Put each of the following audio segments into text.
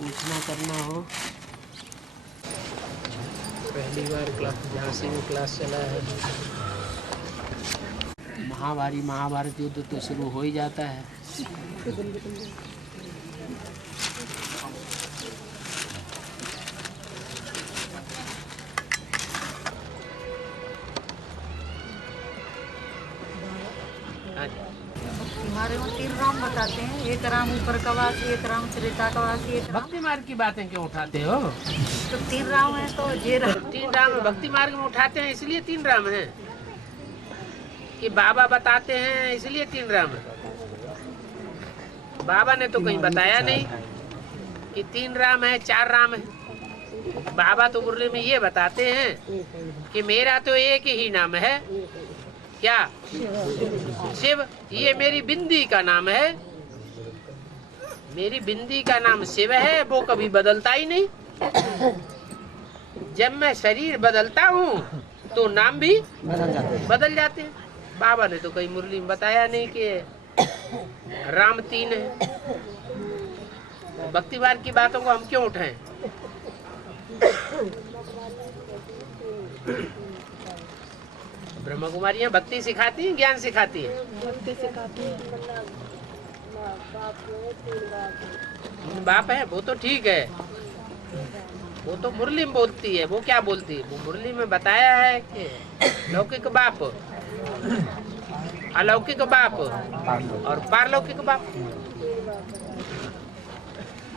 पूछना करना हो। पहली बार क्लास झांसी में क्लास चला है। महाभारत युद्ध तो शुरू हो ही जाता है। हमारे वहाँ 3 राम बताते हैं, एक राम ऊपर का वासी, एक राम त्रेता का वासी, एक राम। भक्ति मार्ग की बातें क्यों उठाते हो? तो 3 राम है तो ये राम। 3 राम भक्ति मार्ग में उठाते हैं इसलिए 3 राम हैं कि बाबा बताते हैं इसलिए 3 राम है? बाबा ने तो कहीं बताया नहीं कि 3 राम है 4 राम है। बाबा तो मुरली में ये बताते हैं कि मेरा तो एक ही नाम है, क्या? शिव। ये मेरी बिंदी का नाम है, मेरी बिंदी का नाम शिव है, वो कभी बदलता ही नहीं। जब मैं शरीर बदलता हूँ तो नाम भी बदल जाते हैं। बाबा ने तो कहीं मुरली में बताया नहीं कि राम 3 है। भक्ति मार्ग की बातों को हम क्यों उठाएं? ब्रह्मा कुमारियाँ भक्ति सिखाती हैं, ज्ञान सिखाती हैं? भक्ति सिखाती है। बाप है वो तो ठीक है, वो तो मुरली में बोलती है। वो क्या बोलती है? वो मुरली में बताया है कि लौकिक बाप, अलौकिक बाप और पारलौकिक बाप,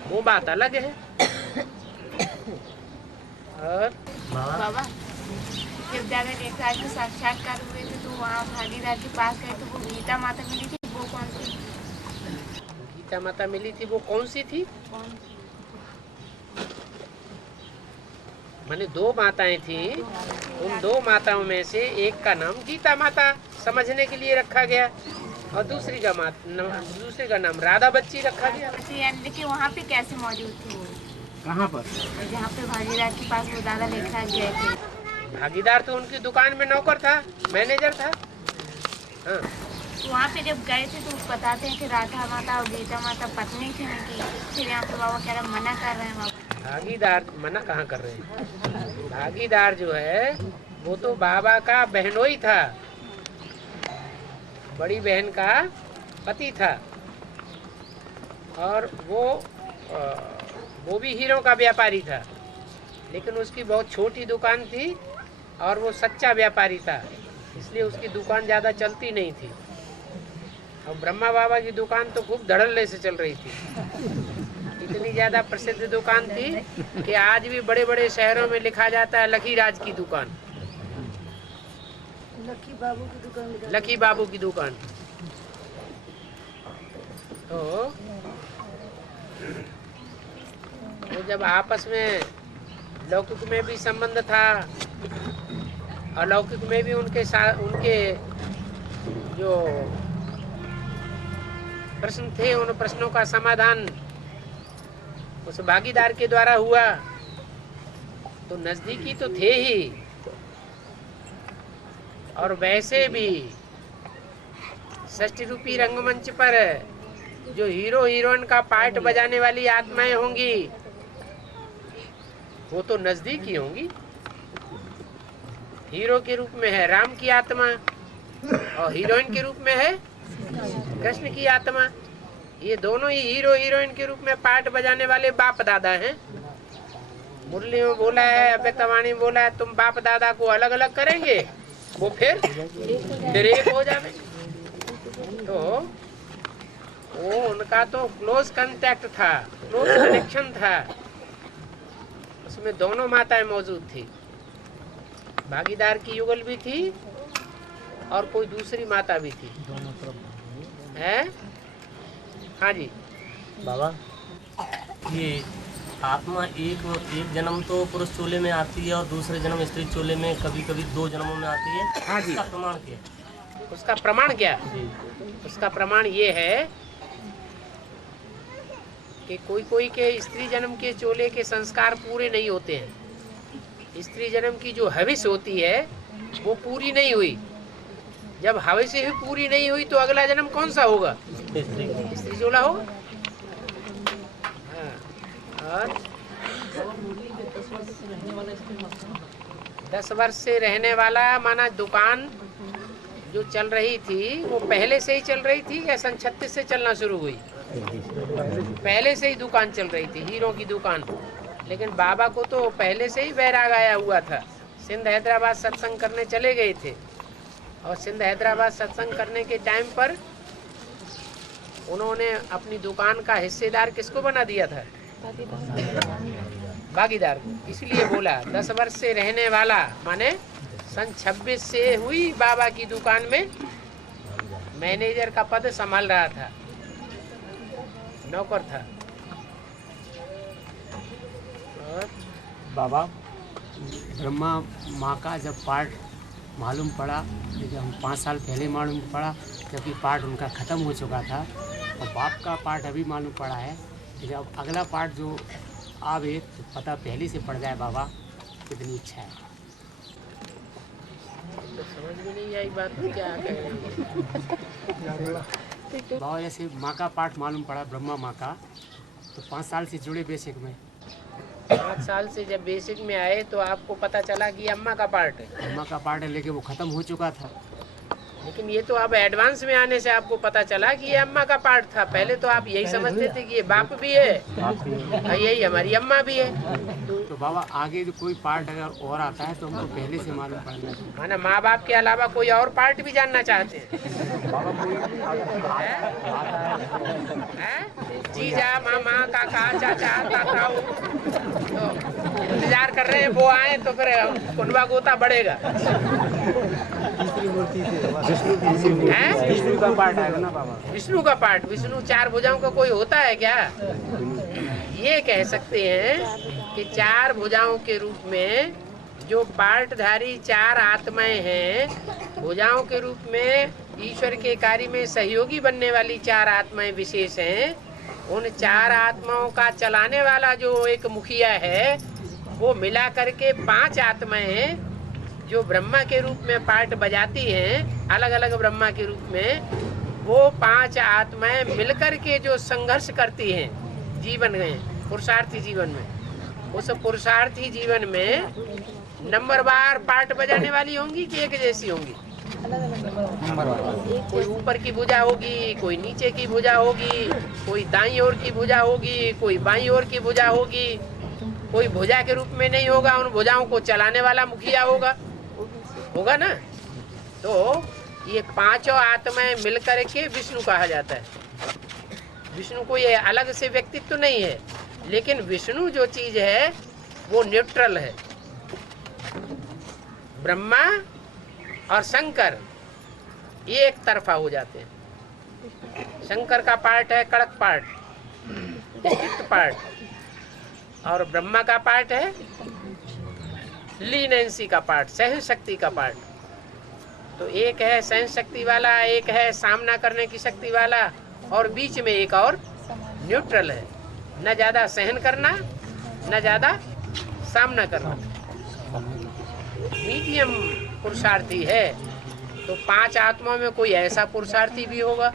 वो बात अलग है। और बाबा जब जाकर एक साल के साक्षात्कार हुए थे तो वहाँ भागीदार के पास गए तो वो गीता माता मिली थी, वो कौन सी? गीता माता मिली थी, वो कौन सी थी? कौन सी? माने 2 माताएं थी, उन 2 माताओं में से एक का नाम गीता माता समझने के लिए रखा गया और दूसरी का नाम राधा बच्ची रखा गया। लेकिन वहाँ पे कैसे मौजूद थी वो? कहाँ पर? जहाँ पे भागीदार के पास वो दादा लेकर गए थे। भागीदार तो उनकी दुकान में नौकर था, मैनेजर था। हाँ। तो वहाँ पे जब गए थे तो बताते हैं कि राधा माता और गीता माता पत्नी थी उनकी। फिर यहाँ पे बाबा कह रहे मना कर रहे हैं। बाबा भागीदार मना कहाँ कर रहे हैं? भागीदार जो है वो तो बाबा का बहनोई था, बड़ी बहन का पति था। और वो भी हीरो का व्यापारी था, लेकिन उसकी बहुत छोटी दुकान थी और वो सच्चा व्यापारी था, इसलिए उसकी दुकान ज़्यादा चलती नहीं थी। और ब्रह्मा बाबा की दुकान तो खूब धड़ल्ले से चल रही थी। इतनी ज़्यादा प्रसिद्ध दुकान थी कि आज भी बड़े बड़े शहरों में लिखा जाता है लकी राज की दुकान, लकी बाबू की दुकान। लकी बाबू की दुकान। तो जब आपस में लौकिक में भी संबंध था, अलौकिक में भी उनके साथ उनके जो प्रश्न थे उन प्रश्नों का समाधान उस भागीदार के द्वारा हुआ, तो नजदीकी तो थे ही। और वैसे भी षष्ठी रूपी रंगमंच पर जो हीरो हीरोइन का पार्ट बजाने वाली आत्माएं होंगी वो तो नजदीक ही होंगी। हीरो के रूप में है राम की आत्मा और हीरोइन के रूप में है कृष्ण की आत्मा। ये दोनों ही हीरो हीरोइन के रूप में पार्ट बजाने वाले बाप दादा हैं। मुरली में बोला है, अव्यक्तवाणी में बोला है, तुम बाप दादा को अलग अलग करेंगे वो फिर एक हो जावे। तो वो उनका तो क्लोज कांटेक्ट था, क्लोज कनेक्शन था, उसमें दोनों माताएं मौजूद थी। भागीदार की युगल भी थी और कोई दूसरी माता भी थी। है? हाँ जी बाबा, ये आत्मा एक जन्म तो पुरुष चोले में आती है और दूसरे जन्म स्त्री चोले में, कभी कभी 2 जन्मों में आती है। हाँ जी। उसका प्रमाण क्या है? उसका प्रमाण क्या? उसका प्रमाण ये है कि कोई के स्त्री जन्म के चोले के संस्कार पूरे नहीं होते हैं। स्त्री जन्म की जो हविस होती है वो पूरी नहीं हुई। जब हविस ही पूरी नहीं हुई तो अगला जन्म कौन सा होगा? स्त्री चोला होगा। हाँ। और 10 वर्ष से रहने वाला माना दुकान जो चल रही थी वो पहले से ही चल रही थी या सन 36 से चलना शुरू हुई? पहले से ही दुकान चल रही थी, हीरों की दुकान। लेकिन बाबा को तो पहले से ही वैराग आया हुआ था। सिंध हैदराबाद सत्संग करने चले गए थे और सिंध हैदराबाद सत्संग करने के टाइम पर उन्होंने अपनी दुकान का हिस्सेदार किसको बना दिया था? भागीदार को। इसलिए बोला 10 वर्ष से रहने वाला, माने सन 26 से हुई बाबा की दुकान में मैनेजर का पद संभाल रहा था, नौकर था। और बाबा ब्रह्मा माँ का जब पाठ मालूम पड़ा, लेकिन हम 5 साल पहले मालूम पड़ा जबकि पाठ उनका ख़त्म हो चुका था, और बाप का पाठ अभी मालूम पड़ा है। लेकिन अब अगला पाठ जो आवे तो पता पहले से पड़ जाए। बाबा कितनी इच्छा है। तो समझ में नहीं आई बात, क्या कह रहे हैं? बाबा जैसे माँ का पाठ मालूम पड़ा, ब्रह्मा माँ का, तो 5 साल से जुड़े बेसिक में। 5 साल से जब बेसिक में आए तो आपको पता चला कि अम्मा का पार्ट है। अम्मा का पाठ है, लेकिन वो ख़त्म हो चुका था। लेकिन ये तो अब एडवांस में आने से आपको पता चला कि ये अम्मा का पार्ट था। पहले तो आप यही समझते थे कि ये बाप भी है और यही हमारी अम्मा भी है। तो बाबा आगे जो कोई पार्ट अगर और आता है तो हमको पहले से मालूम पड़ना चाहिए। माना माँ बाप के अलावा कोई और पार्ट भी जानना चाहते हैं? जीजा, मामा, काका, चाचा, ताता, तो इंतजार कर रहे हैं वो आए तो फिर कुनबा गोता बढ़ेगा। विष्णु का पाठ आएगा ना बाबा? विष्णु का पाठ, विष्णु 4 भुजाओं का कोई होता है क्या? ये कह सकते हैं कि 4 भुजाओं के रूप में जो पाठधारी 4 आत्माएं हैं, भुजाओं के रूप में ईश्वर के कार्य में सहयोगी बनने वाली 4 आत्माएं विशेष हैं। उन 4 आत्माओं का चलाने वाला जो एक मुखिया है, वो मिला करके 5 आत्माएं हैं जो ब्रह्मा के रूप में पाठ बजाती हैं, अलग अलग ब्रह्मा के रूप में। वो 5 आत्माएं मिलकर के जो संघर्ष करती हैं जीवन में, पुरुषार्थी जीवन में, उस पुरुषार्थी जीवन में नंबरवार पाठ बजाने वाली होंगी कि एक जैसी होंगी? कोई ऊपर की भुजा होगी, कोई नीचे की भुजा होगी, कोई दाईं ओर की भुजा होगी, कोई बाईं ओर की भुजा होगी। कोई भुजा के रूप में नहीं होगा, उन भुजाओं को चलाने वाला मुखिया होगा ना। तो ये 5 आत्माएं मिलकर के विष्णु कहा जाता है। विष्णु को ये अलग से व्यक्तित्व तो नहीं है, लेकिन विष्णु जो चीज है वो न्यूट्रल है। ब्रह्मा और शंकर ये एक तरफा हो जाते हैं। शंकर का पार्ट है कड़क पार्ट, स्ट्रिक्ट पार्ट, और ब्रह्मा का पार्ट है लीनेंसी का पार्ट, सहन शक्ति का पार्ट। तो एक है सहन शक्ति वाला, एक है सामना करने की शक्ति वाला, और बीच में एक और न्यूट्रल है, न ज्यादा सहन करना न ज्यादा सामना करना, मीडियम पुरुषार्थी है। तो 5 आत्माओं में कोई ऐसा पुरुषार्थी भी होगा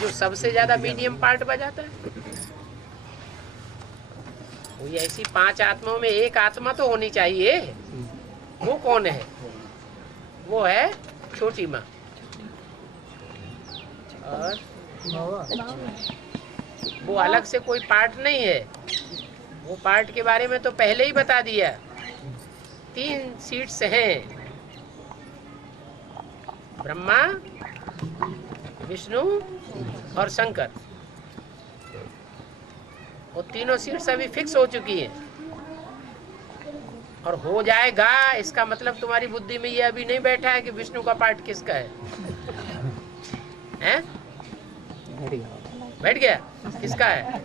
जो सबसे ज्यादा मीडियम पार्ट बजाता है। कोई ऐसी 5 आत्माओं में एक आत्मा तो होनी चाहिए। वो कौन है? वो है छोटी माँ। और वो अलग से कोई पार्ट नहीं है। वो पार्ट के बारे में तो पहले ही बता दिया। 3 सीट्स हैं, ब्रह्मा, विष्णु और शंकर। वो तीनों सीट्स अभी फिक्स हो चुकी हैं और हो जाएगा। इसका मतलब तुम्हारी बुद्धि में ये अभी नहीं बैठा है कि विष्णु का पार्ट किसका है? हैं? बैठ गया? किसका है?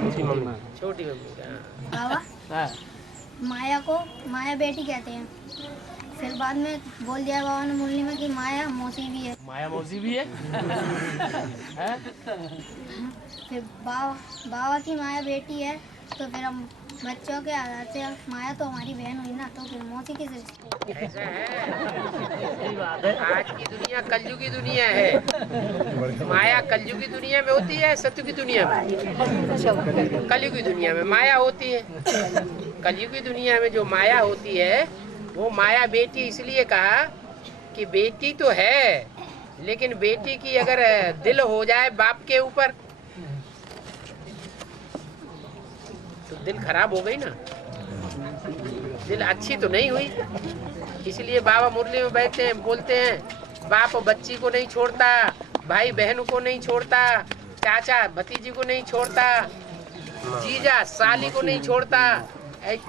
छोटी मम्मी का। बाबा माया बेटी कहते हैं, फिर बाद में बोल दिया बाबा ने मुरली में कि माया मौसी भी है। माया मौसी भी है? फिर बाबा की माया बेटी है, तो फिर हम बच्चों के आधार से माया तो हमारी बहन हुई ना, तो फिर मौसी किस रिश्ते? ऐसा है। आज की दुनिया कलयुगी दुनिया है। माया कलयुगी दुनिया में होती है, सत्य की दुनिया में? कलयुगी दुनिया में माया होती है। कलयुगी दुनिया में जो माया होती है वो माया बेटी इसलिए कहा कि बेटी तो है, लेकिन बेटी की अगर दिल हो जाए बाप के ऊपर तो दिल खराब हो गई ना, दिल अच्छी तो नहीं हुई। इसलिए बाबा मुरली में बैठते हैं, बोलते हैं बाप बच्ची को नहीं छोड़ता, भाई बहन को नहीं छोड़ता, चाचा भतीजी को नहीं छोड़ता, जीजा साली को नहीं छोड़ता।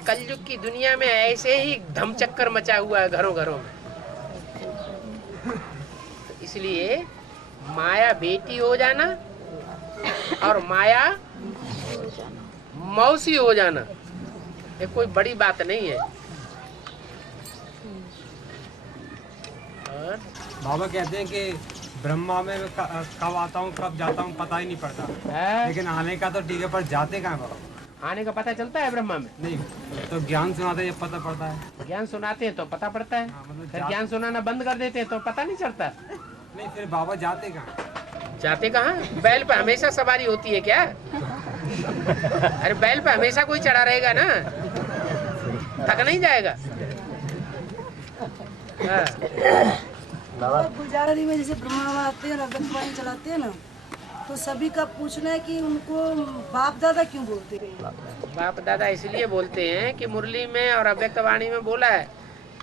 कलयुग की दुनिया में ऐसे ही धमचक्कर मचा हुआ है घरों घरों में। इसलिए माया बेटी हो जाना और माया मौसी हो जाना ये कोई बड़ी बात नहीं है। और बाबा कहते हैं कि ब्रह्मा में मैं कब आता हूँ कब जाता हूँ पता ही नहीं पड़ता, लेकिन आने का तो ठीक है, पर जाते कहाँ बाबा? आने का पता चलता है ब्रह्मा में? नहीं, तो ज्ञान सुनाते हैं पता पड़ता है। ज्ञान सुनाते हैं तो पता पड़ता है, मतलब फिर ज्ञान सुनाना बंद कर देते हैं तो पता नहीं चलता। नहीं, फिर बाबा जाते कहाँ? जाते कहाँ? बैल पे हमेशा सवारी होती है क्या? अरे बैल पे हमेशा कोई चढ़ा रहेगा ना, थक नहीं जाएगा। हाँ। गुलजारी में जैसे ब्रह्मा आते हैं, रगतवाणी चलाते हैं ना, तो सभी का पूछना है कि उनको बाप दादा क्यों बोलते हैं? बाप दादा इसलिए बोलते हैं कि मुरली में और अव्यक्तवाणी में बोला है,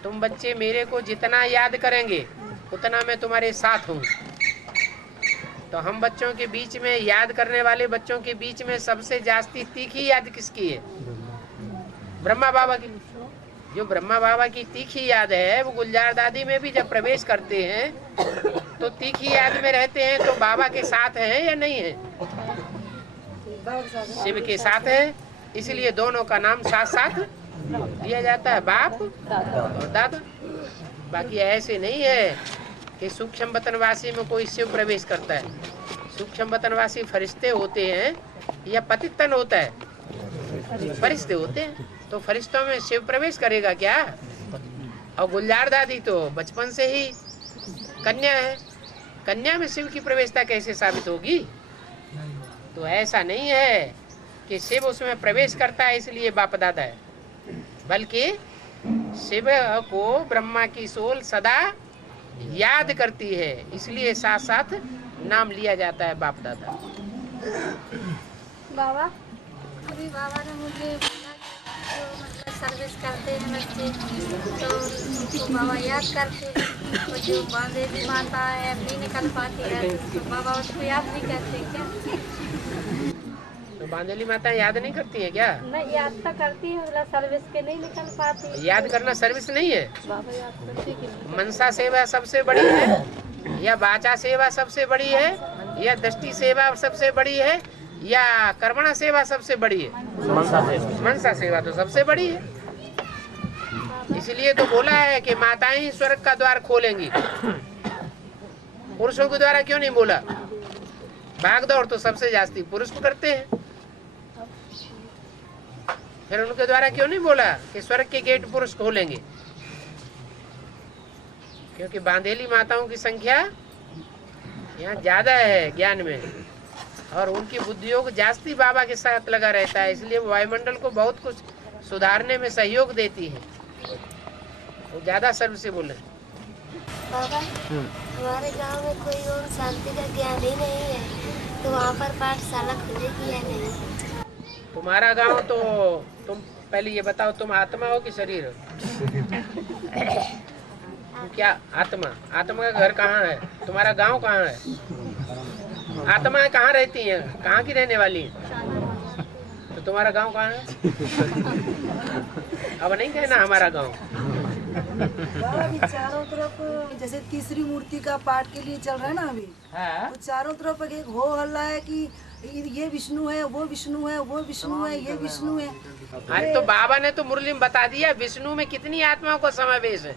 तुम बच्चे मेरे को जितना याद करेंगे उतना मैं तुम्हारे साथ हूँ। तो हम बच्चों के बीच में, याद करने वाले बच्चों के बीच में सबसे जास्ती तीखी याद किसकी है? ब्रह्मा बाबा की। जो ब्रह्मा बाबा की तीखी याद है वो गुलजार दादी में भी जब प्रवेश करते हैं तो तीखी याद में रहते हैं, तो बाबा के साथ हैं या नहीं है? शिव के साथ है, इसलिए दोनों का नाम साथ साथ दिया जाता है, बाप और दादा। बाकी ऐसे नहीं है कि सूक्ष्म वतनवासी में कोई शिव प्रवेश करता है। सूक्ष्म वतनवासी फरिश्ते होते हैं या पतित तन होता है? फरिश्ते होते हैं। तो फरिश्तों में शिव प्रवेश करेगा क्या? और गुलजार दादी तो बचपन से ही कन्या है, कन्या में शिव की प्रवेशता कैसे साबित होगी? तो ऐसा नहीं है कि शिव उसमें प्रवेश करता है इसलिए बाप दादा है, बल्कि शिव को ब्रह्मा की सोल सदा याद करती है, इसलिए साथ साथ नाम लिया जाता है बाप दादा। बाबा अभी बाबा ने मुझे बोला कि जो मतलब सर्विस करते हैं बच्चे तो उनको बाबा याद करते हैं, और जो बांधेली माता है नहीं निकल पाती है तो बाबा उसको याद नहीं करते क्या? तो बांधेली माता याद नहीं करती है क्या? नहीं, याद तो करती है, मतलब सर्विस के नहीं निकल पाती। याद करना सर्विस नहीं है। बाबा याद करते कि मनसा सेवा सबसे बड़ी है या वाचा सेवा सबसे बड़ी है या दृष्टि सेवा सबसे बड़ी है या कर्मणा सेवा सबसे बड़ी है? मनसा सेवा तो सबसे बड़ी है। इसलिए तो बोला है कि माताएं ही स्वर्ग का द्वार खोलेंगी। पुरुषों के द्वारा क्यों नहीं बोला? भाग दौड़ तो सबसे जास्ती पुरुष करते हैं, फिर उनके द्वारा क्यों नहीं बोला कि स्वर्ग के गेट पुरुष खोलेंगे? क्योंकि बांधेली माताओं की संख्या यहाँ ज्यादा है ज्ञान में, और उनकी बुद्धियोग जास्ती बाबा के साथ लगा रहता है, इसलिए वायुमंडल को बहुत कुछ सुधारने में सहयोग देती है। वो ज्यादा सर्व से बोले। बाबा हमारे गांव में कोई और शांति का ज्ञान ही नहीं है, तो वहाँ पर पाठशाला खुलेगी या नहीं? तुम्हारा गांव तो तुम पहले ये बताओ, तुम आत्मा हो कि शरीर हो? क्या आत्मा? आत्मा का घर कहाँ है? तुम्हारा गांव कहाँ है? आत्मा कहाँ रहती है? कहाँ की रहने वाली है? तो तुम्हारा गांव कहाँ है? अब नहीं कहना हमारा गांव। बाबा अभी चारों तरफ जैसे तीसरी मूर्ति का पाठ के लिए चल रहा है ना अभी, हाँ? तो चारों तरफ एक हो हल्ला है कि ये विष्णु है, वो विष्णु है, वो विष्णु है, ये विष्णु है। अरे तो बाबा ने तो मुरली में बता दिया विष्णु में कितनी आत्माओं का समावेश है?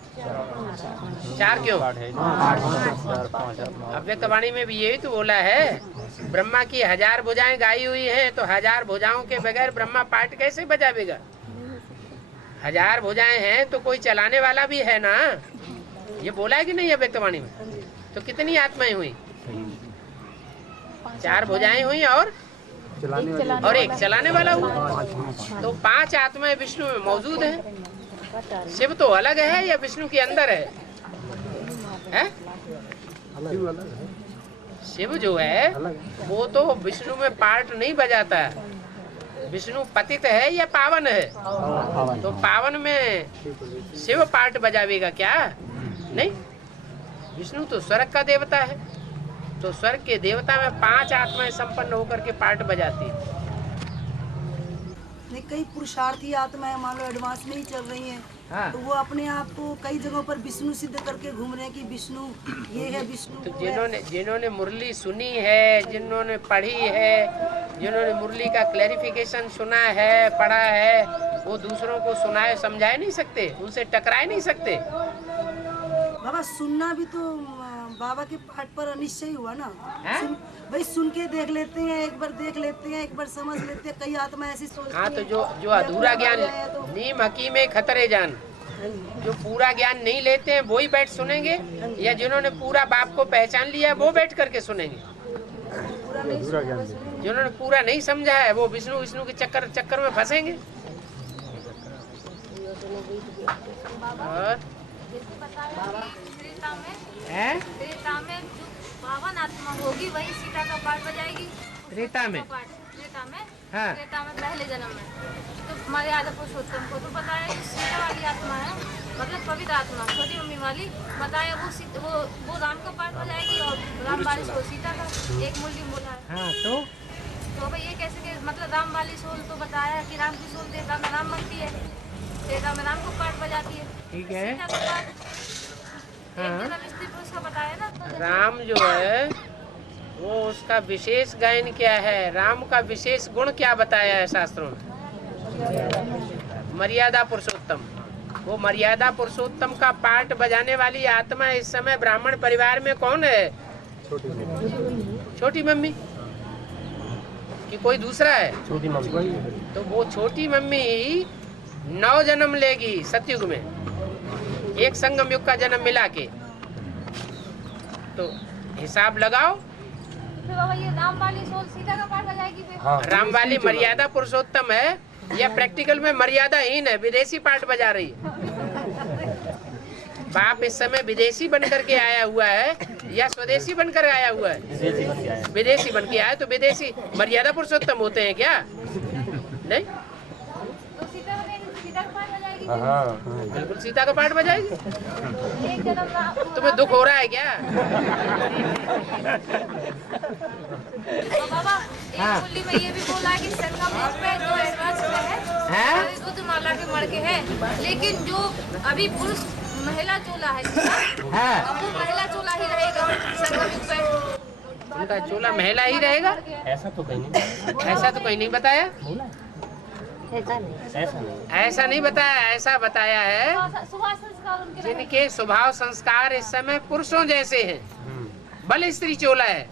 4 क्यों? अव्यक्तवाणी में भी यही तो बोला है, ब्रह्मा की 1000 भुजाएं गाई हुई हैं, तो 1000 भुजाओं के बगैर ब्रह्मा पाठ कैसे बजावेगा? 1000 भुजाएं हैं तो कोई चलाने वाला भी है ना, ये बोला है कि नहीं अव्यक्तवाणी में? तो कितनी आत्माएं हुई? 4 भुजाएं हुई और एक चलाने वाला हुआ, तो 5 आत्माएं विष्णु में मौजूद है। शिव तो अलग है या विष्णु के अंदर है? शिव जो है वो तो विष्णु में पार्ट नहीं बजाता है। विष्णु पतित है या पावन है? तो पावन में शिव पार्ट बजावेगा क्या? नहीं, विष्णु तो स्वर्ग का देवता है, तो स्वर्ग के देवता में 5 आत्माएं संपन्न होकर के पार्ट बजाती है। कई पुरुषार्थी आत्माएं मान लो एडवांस में ही चल रही हैं, हाँ। तो वो अपने आप को कई जगहों पर विष्णु सिद्ध करके घूम रहे हैं कि विष्णु ये है, विष्णु तो वो है। जिन्होंने मुरली सुनी है, जिन्होंने पढ़ी है, जिन्होंने मुरली का क्लैरिफिकेशन सुना है, पढ़ा है, वो दूसरों को सुनाए समझाए नहीं सकते, उनसे टकराए नहीं सकते। बाबा सुनना भी तो बाबा के पाठ पर अनिश्चय हुआ ना। भाई सुन के देख लेते हैं, एक बार देख लेते हैं, एक बार समझ लेते हैं। कई आत्मा ऐसी सोचती हाँ, तो हैं, जो अधूरा ज्ञान, नीम हकीम खतरे जान, जो पूरा ज्ञान नहीं लेते हैं वो ही बैठ सुनेंगे, या जिन्होंने पूरा बाप को पहचान लिया वो बैठ करके सुनेंगे? जिन्होंने पूरा नहीं समझा है वो विष्णु के चक्कर में फंसेंगे। और त्रेता में जो पावन आत्मा होगी वही सीता का पाठ बजाएगी। त्रेता में? त्रेता में, हाँ। त्रेता में पहले जन्म में तो मर्यादा पुरुषोत्तम को तो बताया कि सीता वाली आत्मा है, मतलब पवित्र आत्मा, छोटी मम्मी वाली बताया वो राम का पाठ बजाएगी और राम वाली सोल सीता का। एक मूल्य बोला है। हाँ, तो भाई ये कैसे के मतलब राम वाली सोल तो बताया कि राम की सोल त्रेता में राम बनती है, त्रेता में राम को पाठ बजाती है। ठीक है। सीता का पाठ स्त्री पुरुष का बताया ना। तो राम जो है वो उसका विशेष गायन क्या है? राम का विशेष गुण क्या बताया है शास्त्रों में? मर्यादा पुरुषोत्तम। वो मर्यादा पुरुषोत्तम का पाठ बजाने वाली आत्मा इस समय ब्राह्मण परिवार में कौन है? छोटी मम्मी कि कोई दूसरा है? छोटी मम्मी। तो वो छोटी मम्मी 9 जन्म लेगी सतयुग में, एक संगम युग का जन्म मिला के। तो हिसाब लगाओ। फिर बाबा ये राम वाली सोल सीता का पाठ बजाएगी फिर? हाँ, राम वाली मर्यादा पुरुषोत्तम है या प्रैक्टिकल में मर्यादाहीन है, विदेशी पाठ बजा रही है? बाप इस समय विदेशी बन करके आया हुआ है या स्वदेशी बनकर आया हुआ है? विदेशी बन के आया। तो विदेशी मर्यादा पुरुषोत्तम होते हैं क्या? नहीं, तो सीता का पाठ बजाएगी। हाँ, बिल्कुल सीता का पाठ बजाएगी। एक जन्म तुम्हें दुख हो रहा है क्या? तो बाबा एक मूल्य में ये भी बोला है कि संगम युग में जो एडवांस में है रुद्रमाला के मड़के हैं, लेकिन जो अभी पुरुष महिला चोला है अब वो महिला चोला ही रहेगा संगम युग में। उनका चोला महिला ही रहेगा? ऐसा तो कहीं नहीं, ऐसा तो कहीं नहीं बताया। ऐसा नहीं बताया, ऐसा बताया है सुभाष संस्कार उनके जिनके स्वभाव संस्कार इस समय पुरुषों जैसे हैं। भले स्त्री चोला है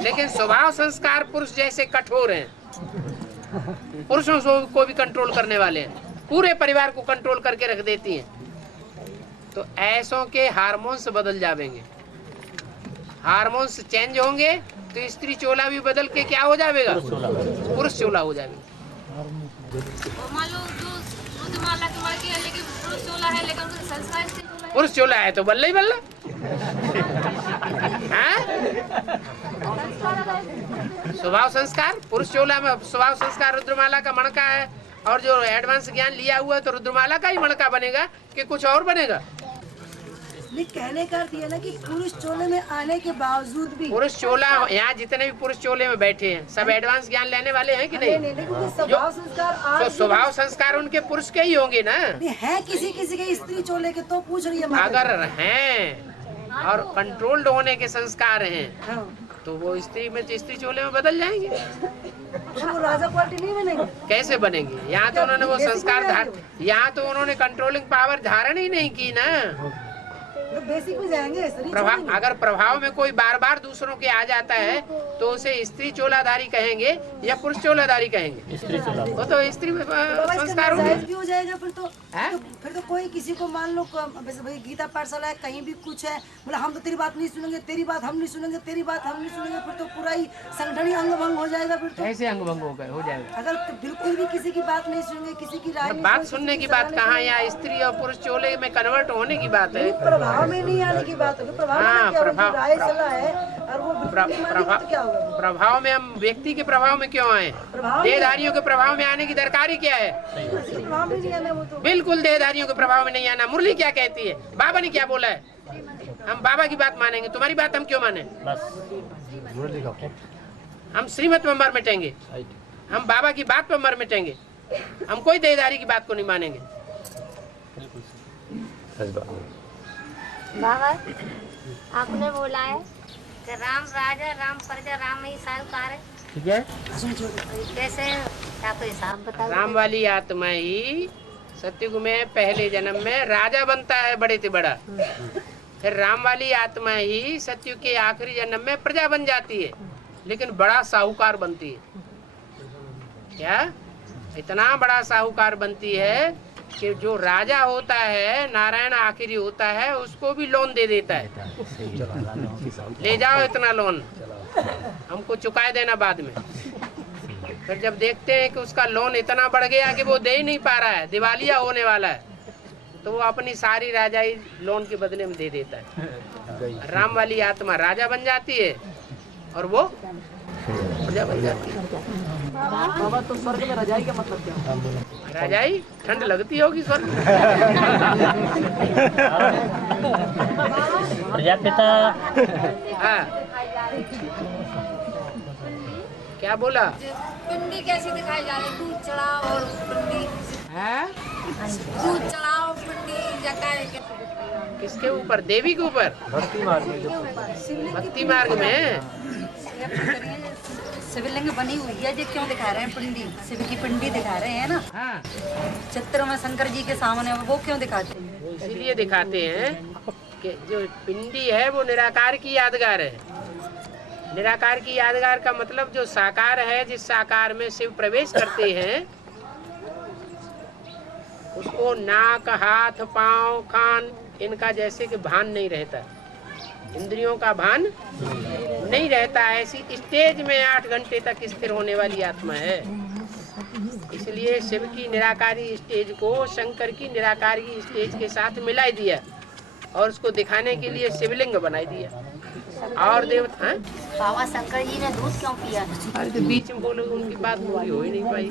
लेकिन स्वभाव संस्कार पुरुष जैसे कठोर हैं। पुरुषों को भी कंट्रोल करने वाले हैं, पूरे परिवार को कंट्रोल करके रख देती हैं। तो ऐसों के हार्मोन्स बदल जाएंगे, हार्मोन्स चेंज होंगे तो स्त्री चोला भी बदल के क्या हो जाएगा? पुरुष चोला हो जाएगा। मान लो जो रुद्रमाला के मड़के है लेकिन पुरुष चोला है, लेकिन उनका संस्कार स्त्री चोला है। पुरुष चोला है तो बल्ला ही बल्ला। स्वभाव संस्कार पुरुष चोला में स्वभाव संस्कार रुद्रमाला का मणका है, और जो एडवांस ज्ञान लिया हुआ है तो रुद्रमाला का ही मणका बनेगा कि कुछ और बनेगा? कहने का अर्थ ये ना कि पुरुष चोले में आने के बावजूद भी पुरुष चोला, यहाँ जितने भी पुरुष चोले में बैठे हैं सब एडवांस ज्ञान लेने वाले हैं कि नहीं? स्वभाव संस्कार तो स्वभाव संस्कार उनके पुरुष के ही होंगे ना। है किसी के स्त्री चोले के तो पूछ रही है। अगर हैं और कंट्रोल्ड होने के संस्कार हैं तो वो स्त्री में स्त्री चोले में बदल जाएंगे। तो वो राजा क्वालिटी नहीं बनेंगे। कैसे बनेंगे? यहाँ तो उन्होंने वो संस्कार यहाँ तो उन्होंने कंट्रोलिंग पावर धारण ही नहीं की ना। तो बेसिक में जाएंगे। अगर प्रभाव में कोई बार बार दूसरों के आ जाता है तो उसे स्त्री चोलाधारी कहेंगे या पुरुष चोलाधारी कहेंगे? स्त्री चोला। वो तो स्त्री संस्कार भी हो जाएगा फिर तो कोई किसी को मान लो वैसे भाई गीता पाठशाला है, कहीं भी कुछ है, बोला हम तो तेरी बात नहीं सुनेंगे, तेरी बात हम नहीं सुनेंगे, तेरी बात हम नहीं सुनेंगे, फिर तो पूरा ही संगठन ही अंग भंग हो जाएगा। फिर तो कैसे अंग भंग हो जाएगा? अगर तो बिल्कुल भी किसी की बात नहीं सुनेंगे, किसी की राय बात सुनने की बात कहाँ? यहाँ स्त्री और पुरुष चोले में कन्वर्ट होने की बात है। प्रभाव में नहीं आने की बात है। प्रभाव में हम व्यक्ति के प्रभाव में क्यों आए? देहधारियों के प्रभाव में आने की दरकारी क्या है? बिल्कुल देहधारियों के प्रभाव में नहीं आना। मुरली क्या कहती है? बाबा ने क्या बोला है? हम बाबा की बात मानेंगे, तुम्हारी बात हम क्यों माने? हम श्रीमत में मर मिटेंगे, हम बाबा की बात पर मर मिटेंगे, हम कोई देहधारी की बात को नहीं मानेंगे। बाबा आपने बोला है कि राम राजा, राम प्रजा, राम ही साहूकार है। ठीक है, कैसे क्या कोई हिसाब बताओ? राम वाली आत्मा ही सतयुग में पहले जन्म में राजा बनता है, बड़े से बड़ा। फिर राम वाली आत्मा ही सतयुग के आखिरी जन्म में प्रजा बन जाती है, लेकिन बड़ा साहूकार बनती है। क्या? इतना बड़ा साहूकार बनती है कि जो राजा होता है, नारायण आखिरी होता है, उसको भी लोन दे देता है। ले जाओ इतना लोन, हमको चुकाए देना बाद में। फिर जब देखते हैं कि उसका लोन इतना बढ़ गया कि वो दे ही नहीं पा रहा है, दिवालिया होने वाला है, तो वो अपनी सारी राजाई लोन के बदले में दे देता है। राम वाली आत्मा राजा बन जाती है और वो प्रजा बन जाती है। बाबा तो स्वर्ग में रजाई का मतलब क्या? रजाई ठंड लगती होगी स्वर्ग में। प्रजापिता हाँ। क्या बोला? पिंडी कैसी दिखाई जा रही? दूध चढ़ाओ और पिंडी, दूध चढ़ाओ पिंडी जकाए। किसके ऊपर? देवी के ऊपर? भक्ति मार्ग में। भक्ति मार्ग में शिवलिंग बनी हुई है, जो क्यों दिखा रहे हैं? पिंडी, शिव की पिंडी दिखा रहे हैं ना। हाँ। चित्र में शंकर जी के सामने, वो क्यों दिखाते हैं? वो इसीलिए दिखाते हैं कि जो पिंडी है वो निराकार की यादगार है। निराकार की यादगार का मतलब जो साकार है, जिस साकार में शिव प्रवेश करते हैं, उसको नाक, हाथ, पांव, कान इनका जैसे कि भान नहीं रहता, इंद्रियों का भान नहीं रहता। ऐसी स्टेज में 8 घंटे तक स्थिर होने वाली आत्मा है। इसलिए शिव की निराकारी स्टेज को शंकर की निराकारी स्टेज के साथ मिलाई दिया और उसको दिखाने के लिए शिवलिंग बनाई दिया। और देवता बाबा शंकर जी ने दूध क्यों पिया? अरे तो बीच में बोलो, उनकी बात पूरी हो ही नहीं पाई।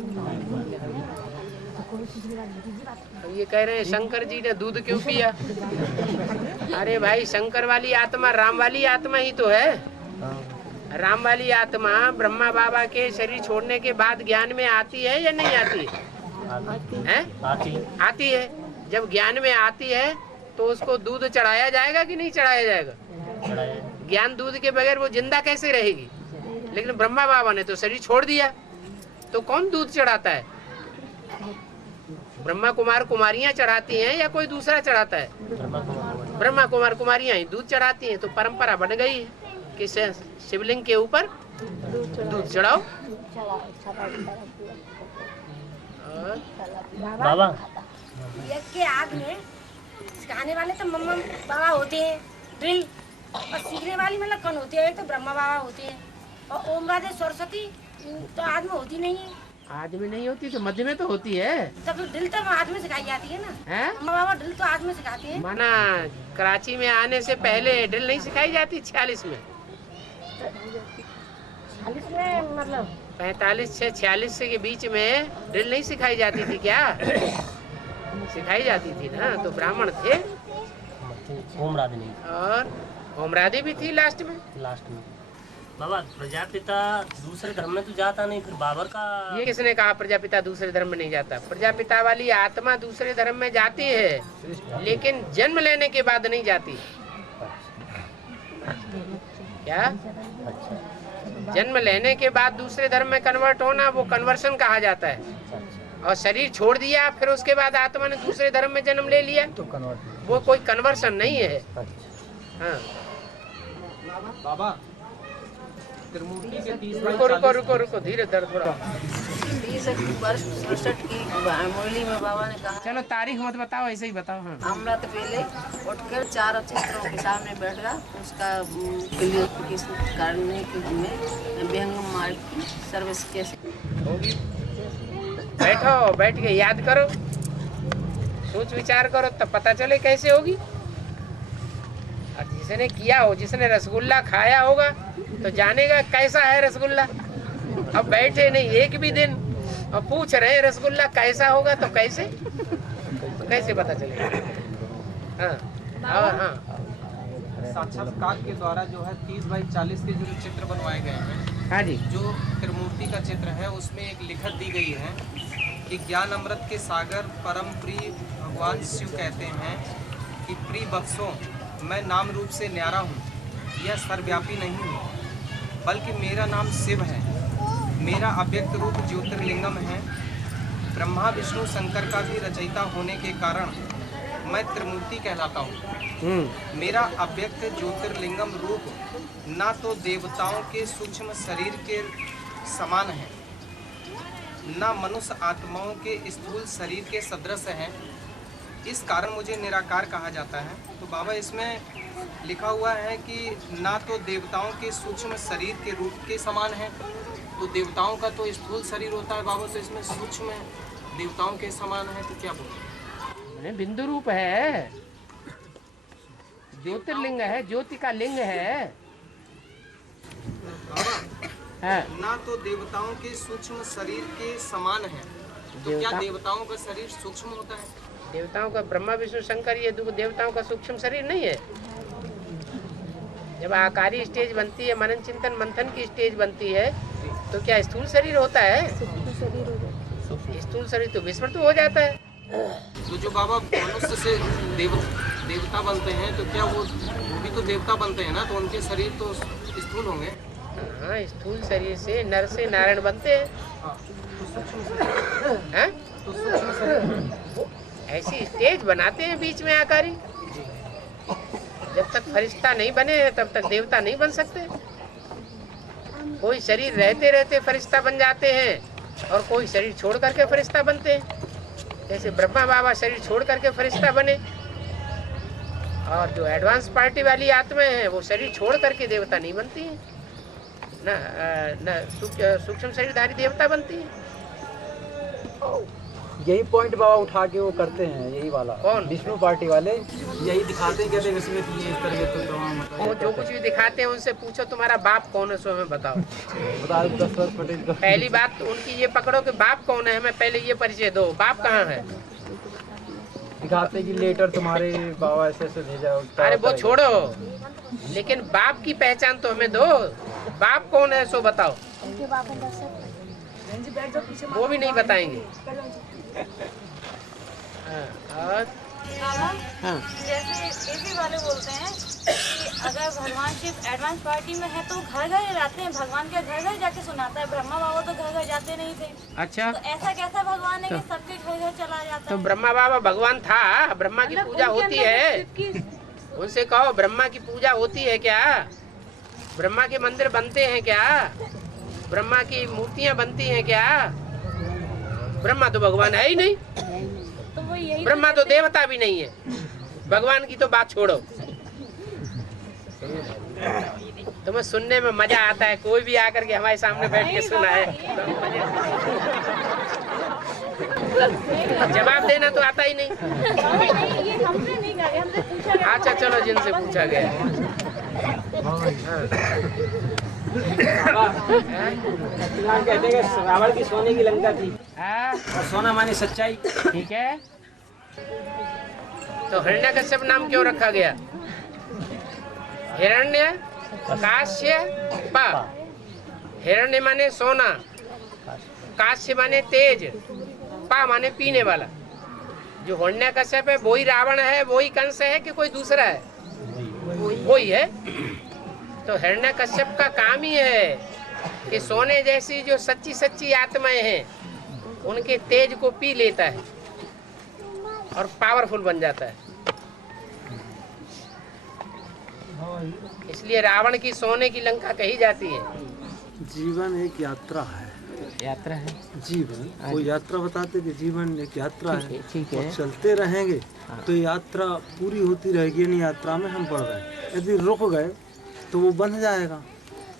अब ये कह रहे हैं शंकर जी ने दूध क्यों पिया? अरे भाई, शंकर वाली आत्मा राम वाली आत्मा ही तो है। राम वाली आत्मा ब्रह्मा बाबा के शरीर छोड़ने के बाद ज्ञान में आती है या नहीं आती है? आती है। जब ज्ञान में आती है तो उसको दूध चढ़ाया जाएगा कि नहीं चढ़ाया जाएगा? ज्ञान दूध के बगैर वो जिंदा कैसे रहेगी? लेकिन ब्रह्मा बाबा ने तो शरीर छोड़ दिया, तो कौन दूध चढ़ाता है? ब्रह्मा कुमार कुमारियां चढ़ाती हैं या कोई दूसरा चढ़ाता है? ब्रह्मा कुमार कुमारियां ही दूध चढ़ाती हैं। तो परंपरा बन गई है कि शिवलिंग के ऊपर दूध चढ़ाओ। बाबा के आग में सिखाने वाले तो मम्मा बाबा होते हैं, ड्रिल, और सीखने वाली मतलब कौन होती है? एक तो ब्रह्मा बाबा होते हैं, और ओम राधे सरस्वती तो आद में होती नहीं है। आज में नहीं होती तो मध्य में तो होती है। तो फिर ड्रिल तो आद में सिखाई जाती है ना? मम्मा बाबा ड्रिल तो आद में सिखाते हैं। माना कराची में आने से पहले ड्रिल नहीं सिखाई जाती? 46 में 40 में मतलब 45 से 46 के बीच में ड्रिल नहीं सिखाई जाती थी क्या? सिखाई जाती थी ना। तो ब्राह्मण थे और ओमराधे भी थी लास्ट में। बाबा प्रजापिता दूसरे धर्म में तो जाता नहीं, फिर बाबर का ये किसने कहा प्रजापिता दूसरे धर्म में नहीं जाता? प्रजापिता वाली आत्मा दूसरे धर्म में जाती है, लेकिन जन्म लेने के बाद नहीं जाती। क्या? जन्म लेने के बाद दूसरे धर्म में कन्वर्ट होना वो कन्वर्सन कहा जाता है। और शरीर छोड़ दिया फिर उसके बाद आत्मा ने दूसरे धर्म में जन्म ले लिया तो वो कोई कन्वर्सन नहीं है। हाँ बाबा त्रिमूर्ति के 30 रुको रुको रुको रुको धीरे धीरे थोड़ा। 1967 की मुरली में बाबा ने कहा, चलो तारीख मत बताओ, ऐसे ही बताओ। हाँ अमृत पहले उठकर 4 चित्रों के सामने बैठ गया, उसका क्लियरिफिकेशन करने के लिए व्यंग मार्ग की सर्विस कैसे होगी। बैठो, बैठ के याद करो, सोच विचार करो, तब पता चले कैसे होगी। और जिसने किया हो, जिसने रसगुल्ला खाया होगा तो जानेगा कैसा है रसगुल्ला। अब बैठे नहीं एक भी दिन और पूछ रहे हैं रसगुल्ला कैसा होगा, तो कैसे पता चलेगा। हाँ और हाँ साक्षात्कार के द्वारा जो है 30x40 के जो चित्र बनवाए गए हैं, हाँ जी, जो त्रिमूर्ति का चित्र है उसमें एक लिखत दी गई है कि ज्ञान अमृत के सागर परम प्रिय भगवान शिव कहते हैं कि प्रिय बख्शो, मैं नाम रूप से न्यारा हूँ, यह सर्वव्यापी नहीं हूँ, बल्कि मेरा नाम शिव है। मेरा अव्यक्त रूप ज्योतिर्लिंगम है। ब्रह्मा विष्णु शंकर का भी रचयिता होने के कारण मैं त्रिमूर्ति कहलाता हूँ। मेरा अव्यक्त ज्योतिर्लिंगम रूप ना तो देवताओं के सूक्ष्म शरीर के समान है, ना मनुष्य आत्माओं के स्थूल शरीर के सदृश है। इस कारण मुझे निराकार कहा जाता है। तो बाबा इसमें लिखा हुआ है कि ना तो देवताओं के सूक्ष्म शरीर के रूप के समान है, तो देवताओं का तो स्थूल शरीर होता है बाबा, तो इसमें सूक्ष्म देवताओं के समान है, तो क्या बोलते? बिंदु रूप है, ज्योतिर्लिंग है, ज्योति का लिंग है। ना तो देवताओं के सूक्ष्म शरीर के समान है, तो क्या देवताओं का शरीर सूक्ष्म होता है? देवताओं का ब्रह्मा विष्णु शंकर ये देवताओं का सूक्ष्म शरीर नहीं है। जब आकारी स्टेज बनती है, मनन चिंतन मंथन की स्टेज बनती है, तो क्या स्थूल शरीर होता है? स्थूल शरीर तो विस्मृत हो जाता है। तो जो बाबा मनुष्य से देवता बनते हैं, तो क्या वो भी तो देवता बनते हैं ना, तो उनके शरीर तो स्थूल होंगे। हाँ, स्थूल शरीर से नर से नारायण बनते हैं। ऐसी स्टेज बनाते हैं बीच में आकारी। जब तक फरिश्ता नहीं बने हैं तब तक देवता नहीं बन सकते। कोई शरीर रहते रहते फरिश्ता बन जाते हैं और कोई शरीर छोड़ करके फरिश्ता बनते हैं। जैसे ब्रह्मा बाबा शरीर छोड़ करके फरिश्ता बने, और जो एडवांस पार्टी वाली आत्माएं हैं वो शरीर छोड़ करके देवता नहीं बनती हैं, न सूक्ष्म शरीरधारी देवता बनती है। यही पॉइंट बाबा उठा के वो करते हैं, यही वाला। कौन? विष्णु पार्टी वाले यही दिखाते हैं, कहते हैं इसमें कि ये इस तरह के तो वो जो कुछ भी दिखाते हैं उनसे पूछो तुम्हारा बाप कौन है, सो हमें बताओ। बता दो दशरथ पटेल का। पहली बात तो उनकी ये पकड़ो कि बाप कौन है, हमें पहले ये परिचय दो, बाप कहाँ है। दिखाते कि लेटर तुम्हारे बाबा ऐसे ऐसे भेजा। अरे वो छोड़ो, लेकिन बाप की पहचान तो हमें दो। बाप कौन है सो बताओ। वो भी नहीं बताएंगे। और जैसे एपी वाले बोलते हैं कि अगर भगवान शिव एडवांस पार्टी में है तो घर घर रहते हैं, भगवान के घर घर जाके सुनाता है। ब्रह्मा बाबा तो घर घर जाते नहीं थे। अच्छा, तो ऐसा कैसा भगवान है कि सबके घर घर चला जाता तो है? ब्रह्मा बाबा भगवान था, ब्रह्मा की पूजा होती है। उनसे कहो ब्रह्मा की पूजा होती है क्या? ब्रह्मा के मंदिर बनते हैं क्या? ब्रह्मा की मूर्तियाँ बनती हैं क्या? ब्रह्मा तो भगवान है ही नहीं। तो वो यही ब्रह्मा तो देवता भी नहीं है। भगवान की तो बात छोड़ो। तुम्हें सुनने में मजा आता है, कोई भी आकर के हमारे सामने बैठ के सुनाए। जवाब देना तो आता ही नहीं। ये हमसे नहीं कहा, हमसे पूछा गया। अच्छा चलो, जिनसे पूछा गया। कहते हैं रावण की सोने की लंका थी, और सोना माने सच्चाई। ठीक है, तो हिरण्यकश्यप नाम क्यों रखा गया? हिरण्य काश्यप। हिरण्य माने सोना, काश्य माने तेज, पा माने पीने वाला। जो हिरण्यकश्यप है वही रावण है, वही कंस है कि कोई दूसरा है? वही है। तो हिरण्यकश्यप का काम ही है कि सोने जैसी जो सच्ची सच्ची आत्माएं हैं उनके तेज को पी लेता है और पावरफुल बन जाता है। इसलिए रावण की सोने की लंका कही जाती है। जीवन एक यात्रा है। यात्रा है जीवन, वो यात्रा बताते कि जीवन एक यात्रा है, ठीक और चलते रहेंगे तो यात्रा पूरी होती रहेगी। यानी यात्रा में हम बढ़ रहे हैं, यदि रुक गए तो वो बंध जाएगा।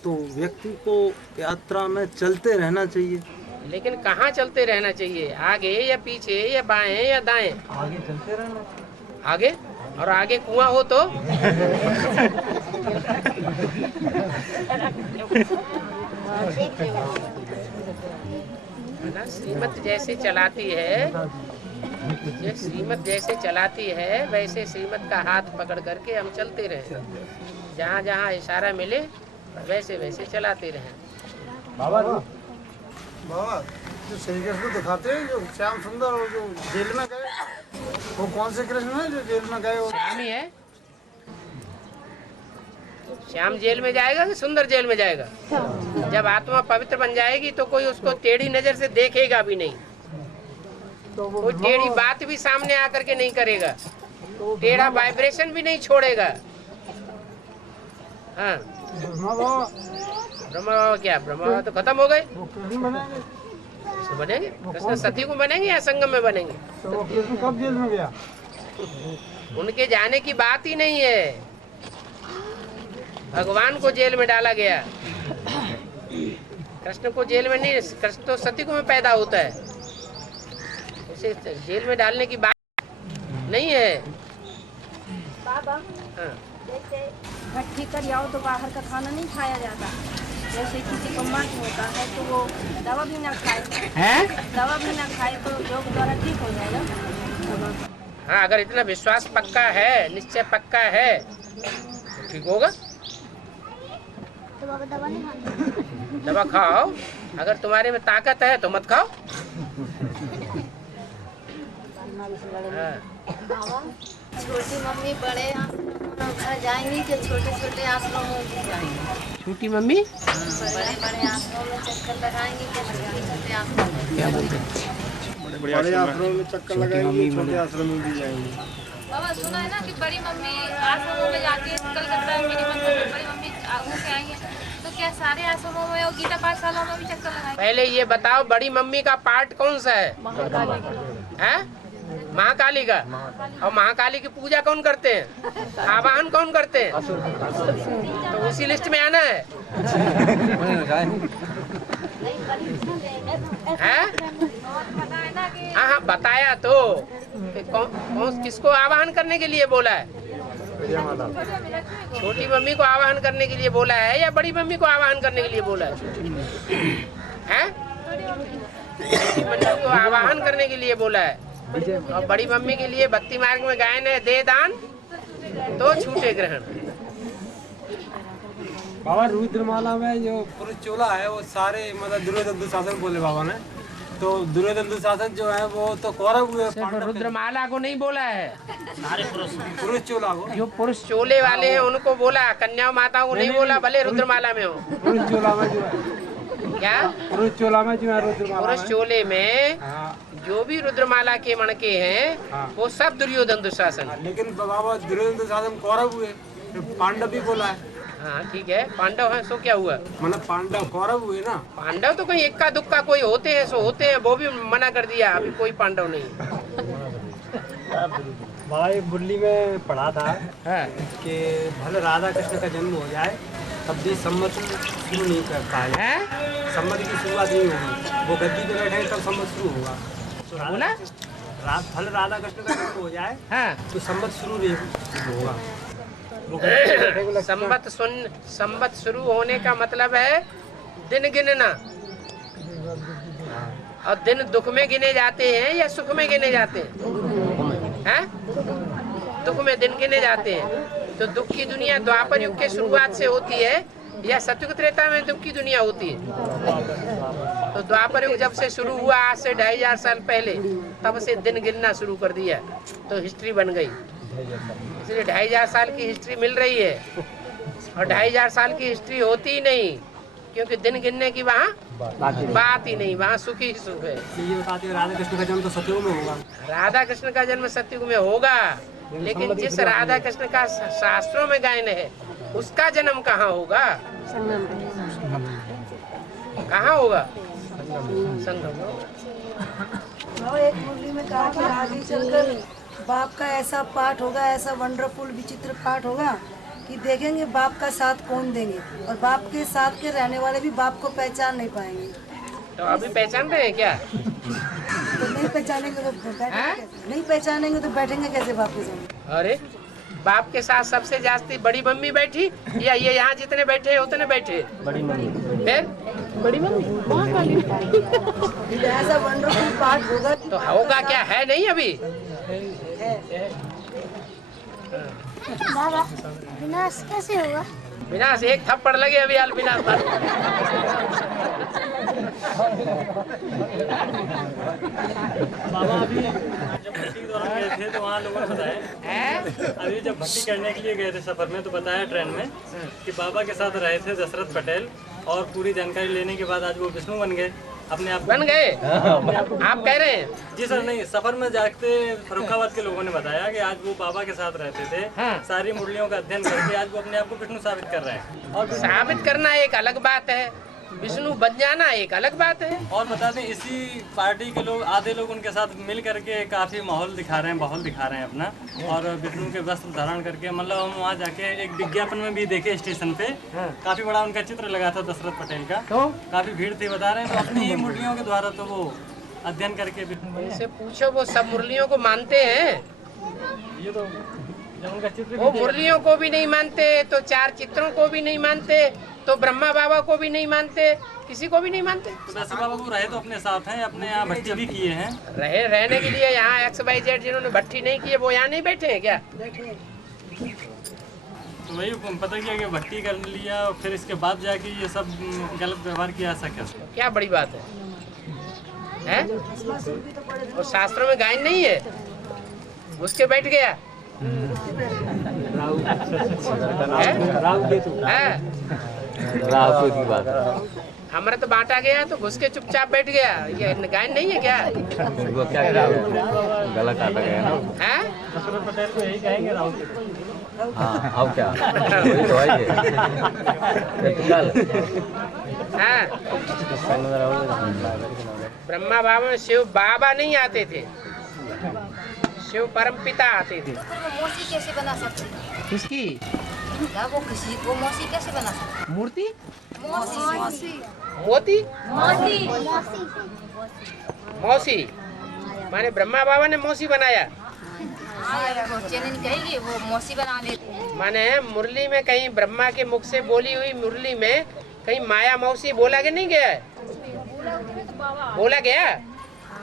तो व्यक्ति को यात्रा में चलते रहना चाहिए। लेकिन कहाँ चलते रहना चाहिए? आगे या पीछे या बाएं या दाएं? आगे चलते रहना। आगे? और आगे कुआं हो तो? श्रीमत जैसे चलाती है, ये श्रीमत जैसे चलाती है वैसे श्रीमत का हाथ पकड़ करके हम चलते रहे। जहाँ जहाँ इशारा मिले वैसे वैसे चलाते रहे। बाबा जो श्री कृष्ण को दिखाते हैं, जो श्याम सुंदर और जो जेल में गए, वो कौन से कृष्ण है जो जेल में गए? श्याम ही है। श्याम जेल में जाएगा कि सुंदर जेल में जाएगा? जब आत्मा पवित्र बन जाएगी तो कोई उसको टेढ़ी नजर से देखेगा भी नहीं, कोई टेढ़ी बात भी सामने आकर के नहीं करेगा, टेढ़ा वाइब्रेशन भी नहीं छोड़ेगा। हाँ, ब्रह्मा बाबा क्या? ब्रह्मा बाबा तो खत्म हो गए। कृष्ण बनेंगे? कृष्ण सती को बनेंगे या संगम में बनेंगे? तो वो कृष्ण कब जेल में गया? उनके जाने की बात ही नहीं है। भगवान को जेल में डाला गया, कृष्ण को जेल में नहीं। कृष्ण तो सती को में पैदा होता है, उसे जेल में डालने की बात नहीं है। बाबा, हाँ। जैसे भट्टी कर जाओ तो बाहर का खाना नहीं खाया जाता। जैसे किसी को मन होता है तो वो दवा भी ना खाए, दवा भी ना खाए तो योग द्वारा ठीक हो जाएगा। हाँ, अगर इतना विश्वास पक्का है, निश्चय पक्का है तो ठीक होगा। तो बाबा दवा नहीं खानी? दवा खाओ, अगर तुम्हारे में ताकत है तो मत खाओ। हाँ। छोटी मम्मी बड़े आश्रमों घर जाएंगी कि छोटे छोटे आश्रमों में जाएंगी? छोटी मम्मी बड़े बड़े आश्रमों में चक्कर लगाएंगी कि छोटे छोटे आश्रमों में? क्या बोलते हैं? बड़े आश्रमों में चक्कर लगाएंगे, छोटे आश्रम में भी जाएंगे। बाबा सुना है ना कि बड़ी मम्मी आश्रमों में जाके कलकत्ता में मेरी मम्मी बड़ी मम्मी से आई है, तो क्या सारे आश्रमों में और गीता पाठशाला में भी चक्कर लगाएंगे? पहले ये बताओ, बड़ी मम्मी का पार्ट कौन सा है? महाकाली का। और महाकाली की पूजा कौन करते हैं? आवाहन कौन करते हैं? तो उसी लिस्ट में आना है। हाँ, बताया तो कौन किसको आवाहन करने के लिए बोला है? छोटी मम्मी को आवाहन करने के लिए बोला है या बड़ी मम्मी को आवाहन करने के लिए बोला है? छोटी मम्मी को आवाहन करने के लिए बोला है, और बड़ी मम्मी के लिए भक्ति मार्ग में गायन है, दे दान तो छूटे ग्रहण। बाबा रुद्रमाला में जो पुरुष चोला है वो सारे मतलब दुर्योधन दुशासन बोले बाबा ने। तो दुर्योधन दुशासन जो है वो तो कौरव हुए। रुद्रमाला को नहीं बोला है, सारे पुरुष चोला को, जो पुरुष चोले वाले हैं उनको बोला, कन्या माताओं को नहीं बोला, भले रुद्रमाला में हो। पुरुष चोला में जो क्या? पुरुष चोला में जो है रुद्रमाला, पुरुष चोले में जो भी रुद्रमाला के मणके हैं वो सब दुर्योधन दुशासन। लेकिन बाबा दुर्योधन दुशासन कौरव हुए, पांडव भी बोला है। हाँ ठीक है, पांडव है, सो क्या हुआ? मतलब पांडव कौरव हुए ना। पांडव तो कहीं इक्का दुक्का कोई होते हैं, सो होते हैं, वो भी मना कर दिया, अभी कोई पांडव नहीं। बाबा एक बुल्ली में पढ़ा था कि भले राधा कृष्ण का जन्म हो जाए तब भी सम्मत शुरू नहीं कर पाए, सम्मत की शुरुआत नहीं होगी, वो गद्दी पे बैठे तब सम्मत शुरू होगा। तो बोला भले राधा कृष्ण का जन्म हो जाए तो सम्मत शुरू नहीं होगा। संवत शुरू होने का मतलब है दिन गिनना। और दिन दुख में गिने जाते हैं या सुख में गिने जाते हैं? दुख में दिन गिने जाते हैं। तो दुख की दुनिया द्वापर युग के शुरुआत से होती है या सतयुग त्रेता में दुख की दुनिया होती है? तो द्वापर युग जब से शुरू हुआ, आज से 2500 साल पहले, तब से दिन गिनना शुरू कर दिया, तो हिस्ट्री बन गई। इसलिए 2500 साल की हिस्ट्री मिल रही है, और 2500 साल की हिस्ट्री होती ही नहीं, क्योंकि दिन गिनने की वहाँ बात ही नहीं, वहाँ सुख ही सुख है। ये बताते हैं राधा कृष्ण का जन्म तो सतयुग में होगा। राधा कृष्ण का जन्म सतयुग में होगा, लेकिन जिस राधा कृष्ण का शास्त्रों में गायन है उसका जन्म कहाँ होगा? कहाँ होगा? संगम। और एक मुरली में कहा कि आगे चलकर बाप का ऐसा पाठ होगा, ऐसा वंडरफुल विचित्र पाठ होगा कि देखेंगे बाप का साथ कौन देंगे, और बाप के साथ के रहने वाले भी बाप को पहचान नहीं पाएंगे। तो अभी पहचान रहे हैं क्या? तो नहीं पहचानेंगे तो बैठेंगे, नहीं पहचानेंगे तो बैठेंगे कैसे बाप के सामने? अरे बाप के साथ सबसे जास्ती बड़ी मम्मी बैठी, या ये यहाँ जितने बैठे हैं उतने बैठे? बड़ी मम्मी। फिर बड़ी मम्मी ऐसा वंडरफुल पाठ होगा तो होगा क्या? है नहीं अभी? बाबा विनाश कैसे होगा? विनाश एक थप्पड़ लगे अभी हाल विनाश पर। बाबा अभी जब भट्टी के दौरान गए थे तो वहाँ लोगों ने बताया, अभी जब भट्टी करने के लिए गए थे सफर में तो बताया ट्रेन में कि बाबा के साथ रहे थे दशरथ पटेल, और पूरी जानकारी लेने के बाद आज वो विष्णु बन गए अपने आप। बन गए? आप कह रहे हैं? जी सर, नहीं, सफर में जाते फरुखाबाद के लोगों ने बताया कि आज वो बाबा के साथ रहते थे। सारी मुरलियों का अध्ययन करके आज वो अपने आप को विष्णु साबित कर रहे हैं। और साबित करना एक अलग बात है, विष्णु बन जाना एक अलग बात है। और बता दें इसी पार्टी के लोग आधे लोग उनके साथ मिल करके काफी माहौल दिखा रहे हैं अपना, और विष्णु के वस्त्र धारण करके, मतलब हम वहाँ जाके एक विज्ञापन में भी देखे स्टेशन पे काफी बड़ा उनका चित्र लगा था दशरथ पटेल का, तो काफी भीड़ थी बता रहे हैं। तो अपनी ही मुरलियों के द्वारा तो वो अध्ययन करके उनसे पूछो वो सब मुरलियों को मानते हैं? ये तो उनका चित्र वो मुरलियों को भी नहीं मानते, तो चार चित्रों को भी नहीं मानते, तो ब्रह्मा बाबा को भी नहीं मानते, किसी को भी नहीं मानते। तो वैसे बाबा वो रहे तो अपने साथ हैं, अपने यहाँ भट्टी भी किए हैं। रहने के लिए यहाँ XYZ जिन्होंने भट्टी नहीं की है वो यहाँ नहीं बैठे हैं क्या? तो वही पता किया कि भट्टी कर लिया, फिर इसके बाद जाके ये सब गलत व्यवहार किया, ऐसा कैसे? क्या बड़ी बात है? और शास्त्रों में गायन नहीं है, उसके बैठ गया। राहु की बात हमारा तो बांटा गया तो घुस के चुपचाप बैठ गया, ये गायन नहीं है क्या? वो क्या गलत आता गया ना? दशरथ पटेल को यही कहेंगे राहु। हाँ, अब क्या वही तो है ब्रह्मा बाबा शिव बाबा नहीं आते थे, शिव परम पिता आते थे। मौसी कैसे बना सकते? किसकी? वो किसी को मौसी कैसे बना सकते? मूर्ति? मौसी मोती? मौसी मौसी माने ब्रह्मा बाबा ने मौसी बनाया। कहेगी वो मौसी बना लेते। माने मुरली में कहीं ब्रह्मा के मुख से बोली हुई मुरली में कहीं माया मौसी बोला के नहीं गया है? बोला गया?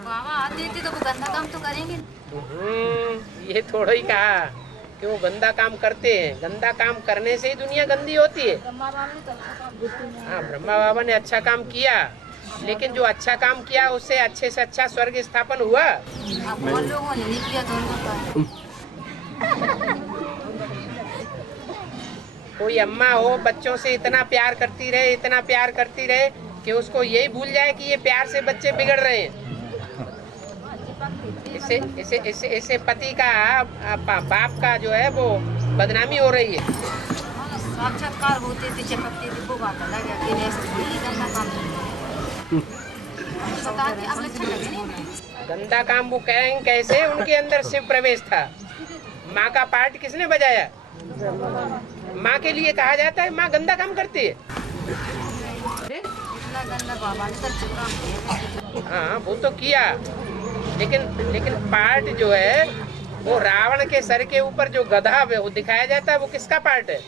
बाबा आते थे तो वो गंदा काम तो करेंगे। ये थोड़ा ही कहा कि वो गंदा काम करते हैं, गंदा काम करने से ही दुनिया गंदी होती है। हाँ, ब्रह्मा बाबा ने अच्छा काम किया, लेकिन जो अच्छा काम किया उससे अच्छे से अच्छा स्वर्ग स्थापन हुआ। लोगों ने नहीं किया तो कोई अम्मा हो बच्चों से इतना प्यार करती रहे कि उसको यही भूल जाए कि ये प्यार से बच्चे बिगड़ रहे हैं। इससे पति का बाप का जो है वो बदनामी हो रही है। साक्षात्कार होते थे, चपकते थे, वो बात अलग है। गंदा काम गंदा काम वो कहेंगे कैसे? उनके अंदर शिव प्रवेश था। माँ का पार्ट किसने बजाया? माँ के लिए कहा जाता है माँ गंदा काम करती है। हाँ वो तो किया, लेकिन पार्ट जो है वो रावण के सर के ऊपर जो गधा वो दिखाया जाता है वो किसका पार्ट है?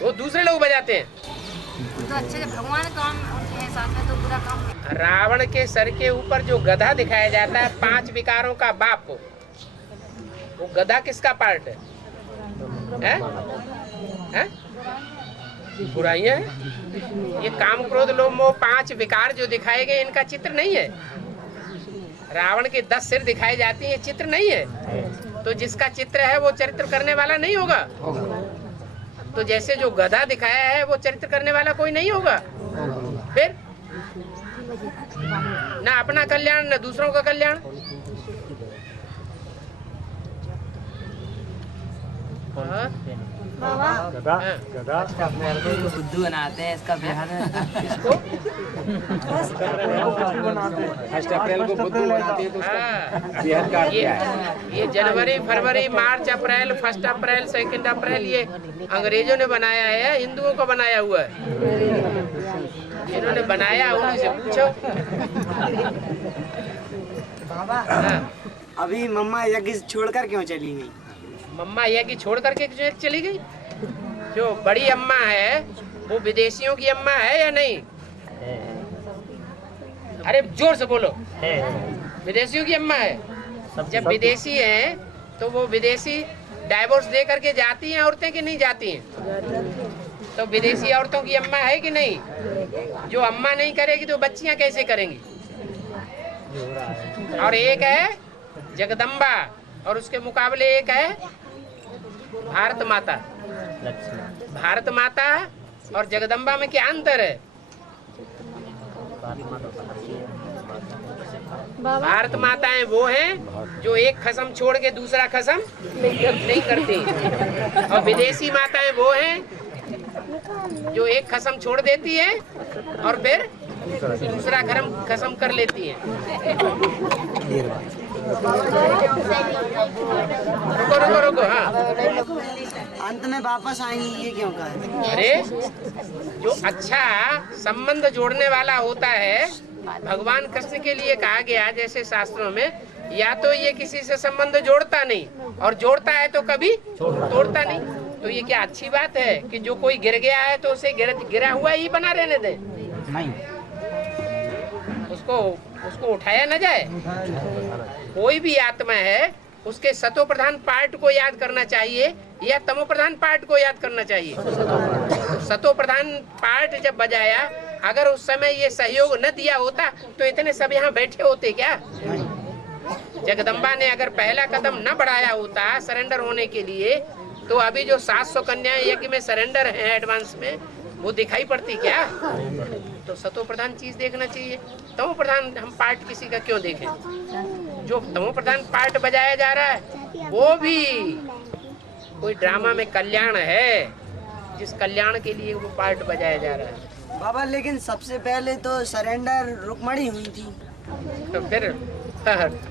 वो दूसरे लोग बजाते हैं। तो अच्छे भगवान काम उनके साथ में तो पूरा काम। रावण के सर के ऊपर जो गधा दिखाया जाता है, 5 विकारों का बाप, वो गधा किसका पार्ट है? बुराइयां है। ये काम क्रोध लोभ मोह 5 विकार जो दिखाए गए इनका चित्र नहीं है। रावण के 10 सिर दिखाई जाती है, चित्र नहीं है। तो जिसका चित्र है वो चरित्र करने वाला नहीं होगा। तो जैसे जो गधा दिखाया है वो चरित्र करने वाला कोई नहीं होगा। फिर ना अपना कल्याण ना दूसरों का कल्याण। बुद्धू बनाते हैं इसका बिहार में। इसको 1 अप्रैल को बुद्धू बनाते हैं तो बिहार का ये जनवरी फरवरी मार्च अप्रैल 1 अप्रैल 2 अप्रैल ये अंग्रेजों ने बनाया है, हिंदुओं को बनाया हुआ है। जिन्होंने बनाया उन्हीं से पूछो। बाबा अभी मम्मा यज्ञ छोड़कर क्यों चली गई? मम्मा यज्ञ छोड़ करके क्यों चली गई? जो बड़ी अम्मा है वो विदेशियों की अम्मा है या नहीं? अरे जोर से बोलो। विदेशियों की अम्मा है। जब विदेशी हैं तो वो विदेशी डाइवोर्स दे करके जाती हैं औरतें कि नहीं जाती हैं? तो विदेशी औरतों की अम्मा है कि नहीं? जो अम्मा नहीं करेगी तो बच्चियां कैसे करेंगी? और एक है जगदम्बा और उसके मुकाबले एक है भारत माता। भारत माता और जगदम्बा में क्या अंतर है? भारत माताएं वो हैं जो एक खसम छोड़ के दूसरा खसम नहीं करती, और विदेशी माताएं वो हैं जो एक खसम छोड़ देती है और फिर दूसरा खसम कर लेती है। रुको। हाँ, अंत में वापस आएंगी ये क्यों कहा? अरे जो अच्छा संबंध जोड़ने वाला होता है भगवान कृष्ण के लिए कहा गया जैसे शास्त्रों में, या तो ये किसी से संबंध जोड़ता नहीं और जोड़ता है तो कभी तोड़ता नहीं। तो ये क्या अच्छी बात है कि जो कोई गिर गया है तो उसे गिरा हुआ ही बना रहने दे? नहीं, उसको उठाया न जाए। कोई भी आत्मा है उसके सतो प्रधान पार्ट को याद करना चाहिए या तमो प्रधान पार्ट को याद करना चाहिए। तो सतो प्रधान पार्ट जब बजाया, अगर उस समय ये सहयोग न दिया होता तो इतने सब यहाँ बैठे होते क्या? जगदम्बा ने अगर पहला कदम न बढ़ाया होता सरेंडर होने के लिए, तो अभी जो 700 कन्याएं यज्ञ में सरेंडर हैं एडवांस में, वो दिखाई पड़ती क्या? तो सतो प्रधान चीज देखना चाहिए। तमो प्रधान हम पार्ट किसी का क्यों देखें? जो तमो प्रधान पार्ट बजाया जा रहा है वो भी कोई ड्रामा में कल्याण है, जिस कल्याण के लिए वो पार्ट बजाया जा रहा है। बाबा लेकिन सबसे पहले तो सरेंडर रुक्मणी हुई थी। तो फिर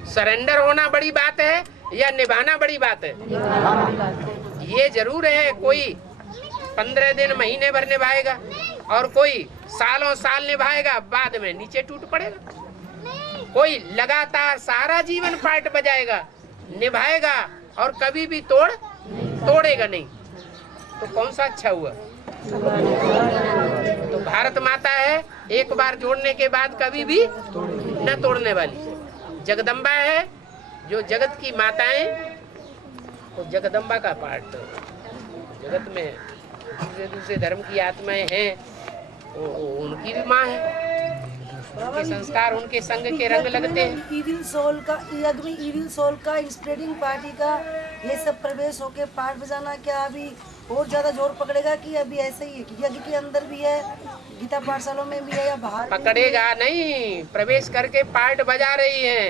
सरेंडर होना बड़ी बात है या निभाना बड़ी बात है? ये जरूर है कोई 15 दिन महीने भर निभाएगा और कोई सालों साल निभाएगा, बाद में नीचे टूट पड़ेगा। कोई लगातार सारा जीवन पार्ट बजाएगा, निभाएगा और कभी भी तोड़ेगा नहीं। तो कौन सा अच्छा हुआ? तो भारत माता है, एक बार जोड़ने के बाद कभी भी न तोड़ने वाली। जगदम्बा है जो जगत की माताएं, तो जगदम्बा का पार्ट जगत में दूसरे धर्म की आत्माएं हैं, उनकी भी माँ है। उनके संस्कार उनके संग के रंग लगते हैं। इविल सोल का स्प्रेडिंग पार्टी का ये सब प्रवेश होके पाठ बजाना क्या अभी और ज्यादा जोर पकड़ेगा कि अभी ऐसे ही यज्ञ के अंदर भी है, गीता पाठशालों में भी है या बाहर? पकड़ेगा नहीं, प्रवेश करके पाठ बजा रही हैं।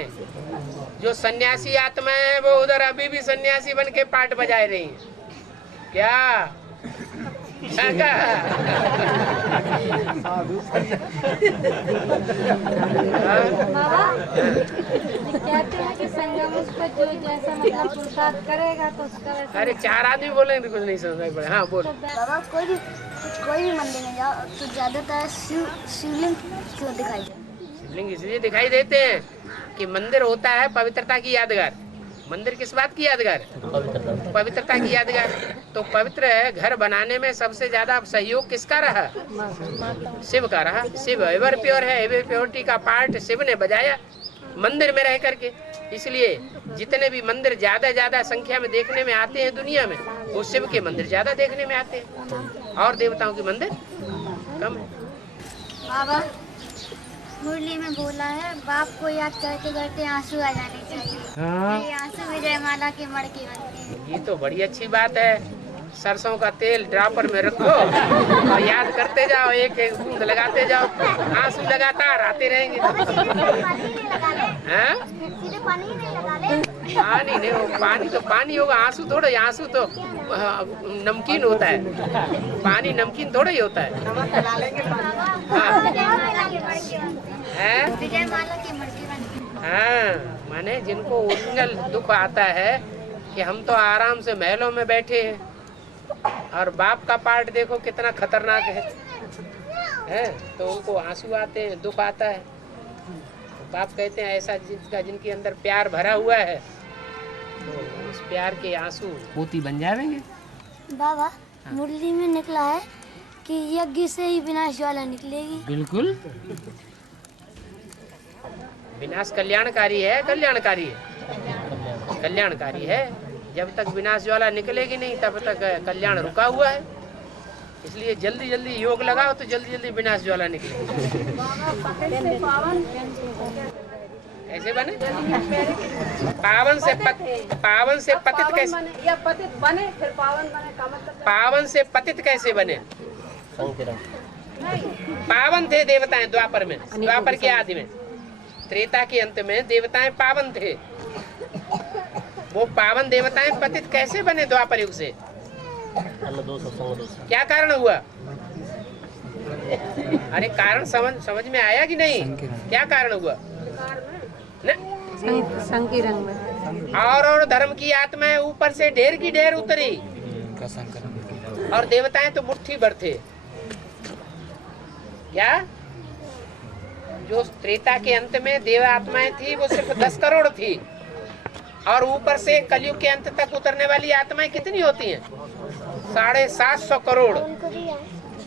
जो सन्यासी आत्माएं हैं वो उधर अभी भी सन्यासी बन के पाठ बजा रही हैं। क्या बाबा कहते हैं कि संगम उस पर जो जैसा मतलब पुरुषार्थ करेगा तो उसका वैसा। अरे 4 आदमी बोलेंगे तो कुछ नहीं समझ पड़े। हाँ बोल। बाबा कोई भी मंदिर में जाओ तो ज्यादातर शिवलिंग क्यों दिखाई देते? शिवलिंग इसलिए दिखाई देते हैं कि मंदिर होता है पवित्रता की यादगार। मंदिर किस बात की यादगार? पवित्रता की यादगार। तो पवित्र घर बनाने में सबसे ज्यादा सहयोग किसका रहा? शिव का रहा। शिव एवर प्योर है, एवर प्योरिटी का पार्ट शिव ने बजाया मंदिर में रह करके। इसलिए जितने भी मंदिर ज्यादा संख्या में देखने में आते हैं दुनिया में, वो शिव के मंदिर ज्यादा देखने में आते हैं और देवताओं के मंदिर कम है। बाबा मुरली में बोला है बाप को याद करते करते आंसू आ जाने चाहिए। हाँ। ये आंसू विजय माला के मड़के बनते हैं। ये तो बड़ी अच्छी बात है। सरसों का तेल ड्रॉपर में रखो और याद करते जाओ, एक एक बूंद लगाते जाओ, आंसू लगातार आते रहेंगे। हैं? पानी नहीं, वो पानी तो पानी होगा, आंसू थोड़ा, आंसू तो नमकीन होता है, पानी नमकीन थोड़ा ही होता है। हाँ, माने जिनको ओरिजिनल दुख आता है कि हम तो आराम से महलों में बैठे हैं और बाप का पार्ट देखो कितना खतरनाक है, तो उनको आंसू आते हैं, दुख आता है। बाप कहते हैं ऐसा जिसका जिनके अंदर प्यार भरा हुआ है तो उस प्यार के आंसू मोती बन जाएंगे। बाबा, मुरली में निकला है कि यज्ञ से ही विनाश ज्वाला निकलेगी। बिल्कुल, विनाश कल्याणकारी है, कल्याणकारी है, कल्याणकारी है। जब तक विनाश ज्वाला निकलेगी नहीं तब तक कल्याण रुका हुआ है। इसलिए जल्दी जल्दी योग लगाओ तो जल्दी जल्दी विनाश ज्वाला निकलेगी। ऐसे बने पावन से पतित कैसे, या पतित बने फिर पावन बने का मतलब? पावन से पतित कैसे बने? पावन थे देवताएं द्वापर में, द्वापर के आदि में, त्रेता के अंत में देवताएं पावन थे। वो पावन देवताएं पतित कैसे बने द्वापर युग से? क्या कारण हुआ? अरे कारण समझ में आया कि नहीं? क्या कारण हुआ? संकीर्ण में और धर्म की आत्माएं ऊपर से ढेर की ढेर उतरी और देवताएं तो मुट्ठी भर थे। क्या? जो त्रेता के अंत में देव आत्माएं थी वो सिर्फ 10 करोड़ थी और ऊपर से कलयुग के अंत तक उतरने वाली आत्माएं कितनी होती हैं? 750 करोड़।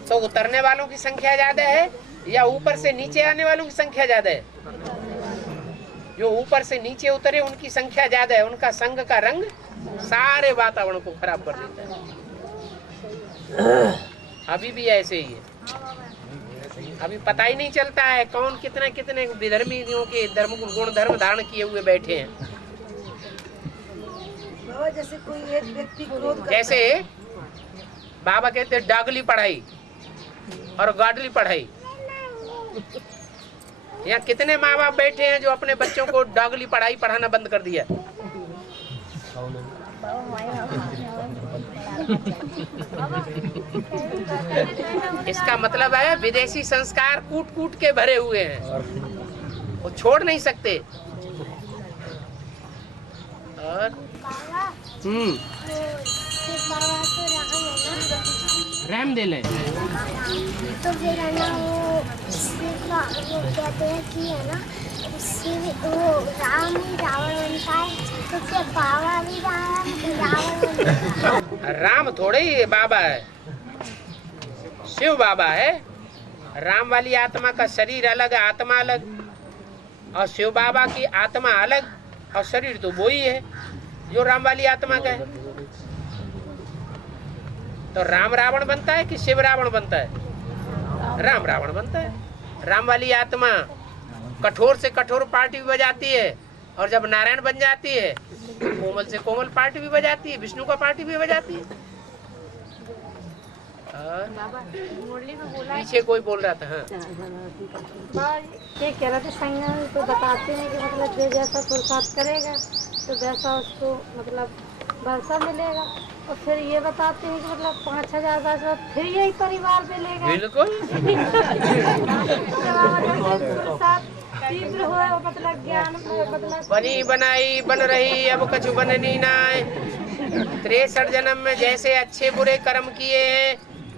तो उतरने वालों की संख्या ज्यादा है या ऊपर से नीचे आने वालों की संख्या ज्यादा है? जो ऊपर से नीचे उतरे उनकी संख्या ज्यादा है। उनका संग का रंग सारे वातावरण को खराब कर देता है। अभी भी ऐसे ही है। अभी पता ही नहीं चलता है कौन कितने कितने विधर्मियों के धर्म गुण धर्म धारण किए हुए बैठे हैं। जैसे कोई एक व्यक्ति जैसे बाबा कहते हैं डागली पढ़ाई और गाडली पढ़ाई। यहाँ कितने माँ बाप बैठे हैं जो अपने बच्चों को डागली पढ़ाई पढ़ाना बंद कर दिया? इसका मतलब है विदेशी संस्कार कूट कूट के भरे हुए हैं, वो छोड़ नहीं सकते। और रैम दे ले तो फिर है ना वो कहते हैं कि है ना वो राम ही रावण बनता है, तो फिर बाबा भी रावण बनता है। राम थोड़े ही बाबा है, शिव बाबा है। राम वाली आत्मा का शरीर अलग, आत्मा अलग, और शिव बाबा की आत्मा अलग और शरीर तो वो ही है जो राम वाली आत्मा का है। तो राम रावण बनता है कि शिव रावण बनता है? राम रावण बनता है। राम वाली आत्मा कठोर से कठोर पार्टी भी बजाती है और जब नारायण बन जाती है कोमल से कोमल पार्टी भी बजाती है, विष्णु का पार्टी भी बजाती है। पीछे कोई बोल रहा था। हाँ, ये कह रहे थे संगम तो बताते हैं कि मतलब जो जैसा पुरुषार्थ करेगा तो वैसा उसको मतलब वर्षा मिलेगा, और फिर ये बताते हैं कि मतलब 5,000 वर्ष बाद फिर यही परिवार मिलेगा। बिल्कुल। तीव्र हो मतलब ज्ञान मतलब बनी बनाई बन रही अब कछु बननी ना। 63 जन्म में जैसे अच्छे बुरे कर्म किए हैं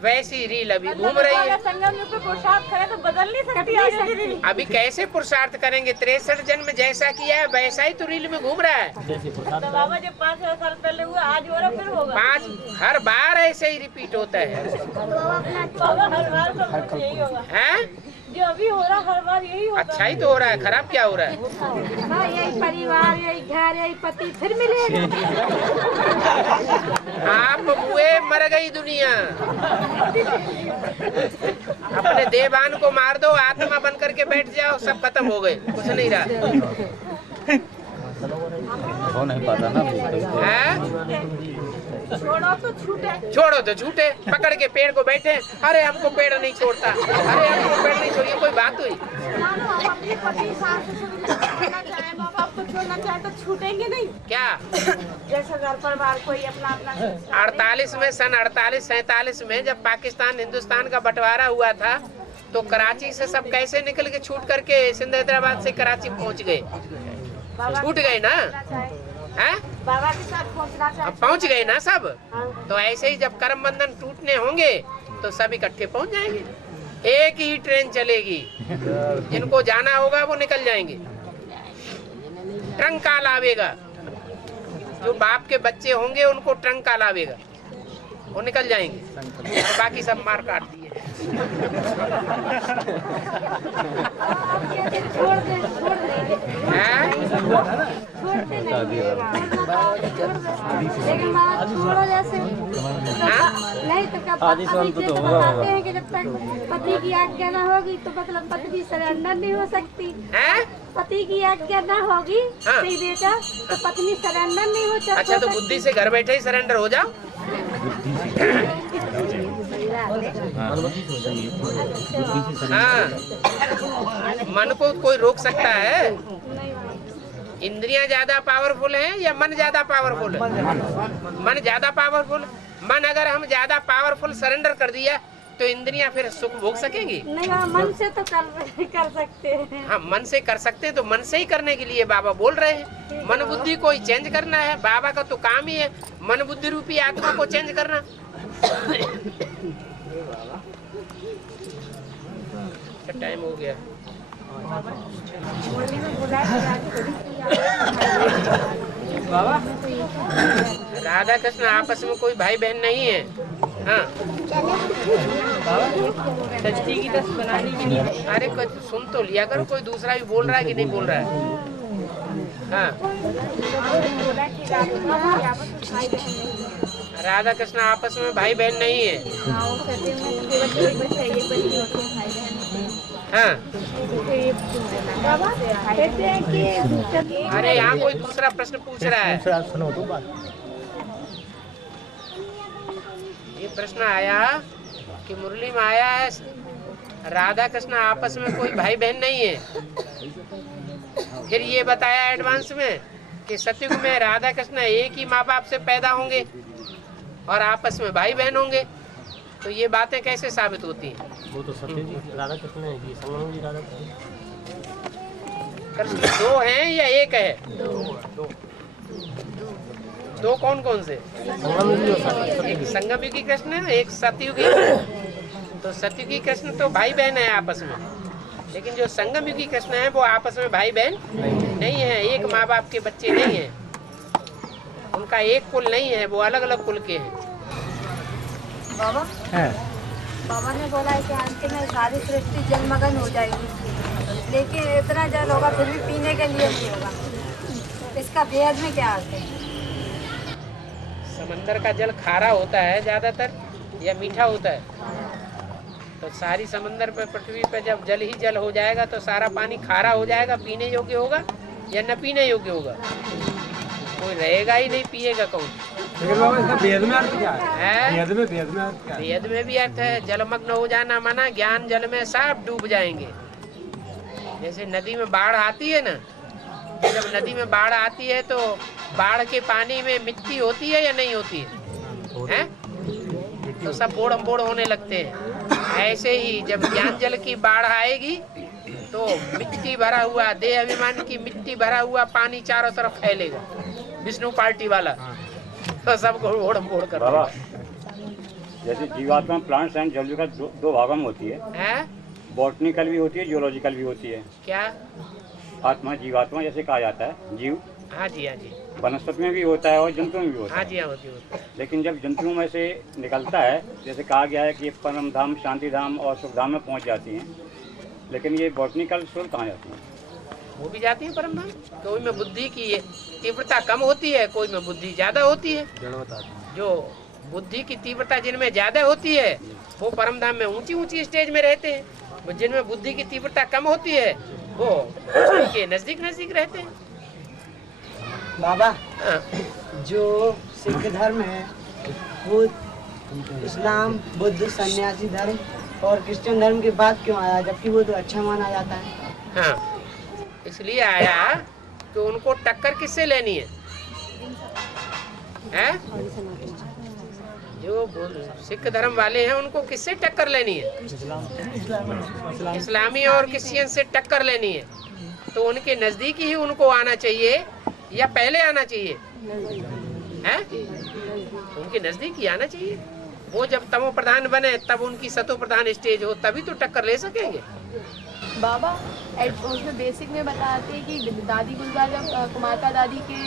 वैसी रील अभी घूम रही है। संगम युग पे पुरुषार्थ करें तो बदल नहीं सकती। अभी कैसे पुरुषार्थ करेंगे? 63 जन्म जैसा किया है वैसा ही तो रील में घूम रहा है। तो बाबा जब 5,000 साल पहले हुआ आज हो रहा फिर होगा। हर बार ऐसे ही रिपीट होता है। बाबा हर बार तो यही होगा। हैं? जो अभी हो रहा हर बार यही होता है। अच्छा ही तो हो रहा है, खराब क्या हो रहा है? हाँ, यही परिवार, यही घर, यही पति फिर मिलेगा। आप हुए मर गई दुनिया। अपने देवान को मार दो, आत्मा बन करके बैठ जाओ, सब खत्म हो गए, कुछ नहीं रहा। हो नहीं पाता ना। छोड़ो तो छूटे, पकड़ के पेड़ को बैठे, अरे हमको पेड़ नहीं छोड़ता, अरे हमको पेड़ नहीं छोड़िए, कोई बात हुई? छोड़ना चाहे तो छूटेंगे नहीं क्या? जैसे घर परिवार कोई अपना 48 में, सन 48-47 में जब पाकिस्तान हिंदुस्तान का बंटवारा हुआ था तो कराची से सब कैसे निकल के छूट करके सिंध हैदराबाद से कराची पहुंच गए? छूट गए ना, हैं? बाबा के साथ पहुंचना चाहिए। अब पहुंच गए ना सब। तो ऐसे ही जब करम बंधन टूटने होंगे तो सब इकट्ठे पहुंच जाएंगे। एक ही ट्रेन चलेगी, जिनको जाना होगा वो निकल जाएंगे। ट्रंक काल आवेगा, जो बाप के बच्चे होंगे उनको ट्रंक काल आवेगा, वो निकल जाएंगे और बाकी सब मार काट दिए। लेकिन बाबा छोड़ो जैसे नहीं तो बताते हैं कि जब तक पति की आज्ञा न होगी तो मतलब पत्नी सरेंडर नहीं हो सकती। पति की आज्ञा न होगी सही बेटा तो पत्नी सरेंडर नहीं हो सकती। अच्छा, तो बुद्धि से घर बैठे ही सरेंडर हो जाओ। हाँ, मन को कोई रोक सकता है? इंद्रियां ज्यादा पावरफुल हैं या मन ज्यादा पावरफुल है? मन ज्यादा पावरफुल। मन अगर हम ज्यादा पावरफुल सरेंडर कर दिया तो इंद्रियां फिर सुख भोग सकेंगी? नहीं, मन से तो कर सकते हैं। हाँ, मन से कर सकते हैं, तो मन से ही करने के लिए बाबा बोल रहे हैं। मन बुद्धि को ही चेंज करना है, बाबा का तो काम ही है मन बुद्धि रूपी आत्मा को चेंज करना। टाइम हो गया। राधा कृष्ण आपस में कोई भाई बहन नहीं है। हाँ, अरे सुन तो लिया करो, कोई दूसरा भी बोल रहा है कि नहीं बोल रहा है? हाँ, राधा कृष्ण आपस में भाई बहन नहीं है। हाँ, अरे यहाँ कोई दूसरा प्रश्न पूछ रहा है। ये प्रश्न आया कि मुरली में आया है राधा कृष्ण आपस में कोई भाई बहन नहीं है। फिर ये बताया एडवांस में कि सतयुग में राधा कृष्ण एक ही माँ बाप से पैदा होंगे और आपस में भाई बहन होंगे। तो ये बातें कैसे साबित होती हैं? वो तो सत्य जी राधा कृष्ण है जी, संगम जी राधा कृष्ण दो हैं या एक है? दो कौन कौन से? एक संगमयुगी कृष्ण है, एक सतयुगी। तो सतयुगी कृष्ण तो भाई बहन है आपस में, लेकिन जो संगमयुगी कृष्ण है वो आपस में भाई बहन नहीं है, एक माँ बाप के बच्चे नहीं है, उनका एक कुल नहीं है, वो अलग अलग कुल के हैं। बाबा बाबा ने बोला है कि अंत में सारी सृष्टि जलमग्न हो जाएगी, लेकिन इतना जल होगा फिर भी पीने के लिए नहीं होगा। इसका भेद में क्या अर्थ है? समंदर का जल खारा होता है ज्यादातर या मीठा होता है? तो सारी समंदर पे पृथ्वी पे जब जल ही जल हो जाएगा तो सारा पानी खारा हो जाएगा, पीने योग्य होगा या न पीने योग्य होगा? कोई रहेगा ही नहीं, पिएगा कौन? लेकिन बाबा इसका वेद में अर्थ क्या है? वेद में अर्थ क्या है? वेद में भी अर्थ है, जलमग्न हो जाना माना ज्ञान जल में सब डूब जाएंगे। जैसे नदी में बाढ़ आती है ना, जब नदी में बाढ़ आती है तो बाढ़ के पानी में मिट्टी होती है या नहीं होती है? तो सब बोड़ बोड़ होने लगते हैं। ऐसे ही जब ज्ञान जल की बाढ़ आएगी तो मिट्टी भरा हुआ, देह अभिमान की मिट्टी भरा हुआ पानी चारों तरफ फैलेगा, विष्णु पार्टी वाला, तो सबको ओढ़ बोड़ कर बाबा। जैसे जीवात्मा प्लांट्स एंड जल का दो भागों में होती है, बॉटनिकल भी होती है, जियोलॉजिकल भी होती है। क्या आत्मा जीवात्मा जैसे कहा जाता है, जीव। हाँ जी, हाँ जी। वनस्पति में भी होता है और जंतुओं में भी होता है। हाँ जी, हाँ होती है। लेकिन जब जंतुओं में से निकलता है, जैसे कहा गया है कि परम धाम, शांति धाम और सुख धाम में पहुँच जाती हैं, लेकिन ये बॉटनिकल सोल कहाँ जाती है? वो भी जाती है परम धाम। कोई में बुद्धि की तीव्रता कम होती है, कोई में बुद्धि ज्यादा होती है। जो बुद्धि की तीव्रता जिनमें ज्यादा होती है वो परम धाम में ऊंची ऊंची स्टेज में रहते हैं, जिनमें बुद्धि की तीव्रता कम होती है वो के नजदीक नजदीक रहते हैं। बाबा जो सिख धर्म है वो इस्लाम, बुद्ध, सन्यासी धर्म और क्रिश्चियन धर्म के बाद क्यों आया, जबकि वो तो अच्छा माना जाता है? हाँ, इसलिए आया कि उनको टक्कर किससे लेनी है? हैं? जो सिख धर्म वाले हैं उनको किससे टक्कर लेनी है? इस्लामी और क्रिश्चियन से टक्कर लेनी है। तो उनके नजदीक ही उनको आना चाहिए या पहले आना चाहिए? हैं? उनके नजदीक ही आना चाहिए। वो जब तमो प्रधान बने तब उनकी सतो प्रधान स्टेज हो, तभी तो टक्कर ले सकेंगे। बाबा उसमें बेसिक में बताते हैं कि दादी गुलजार जब कुमारका दादी के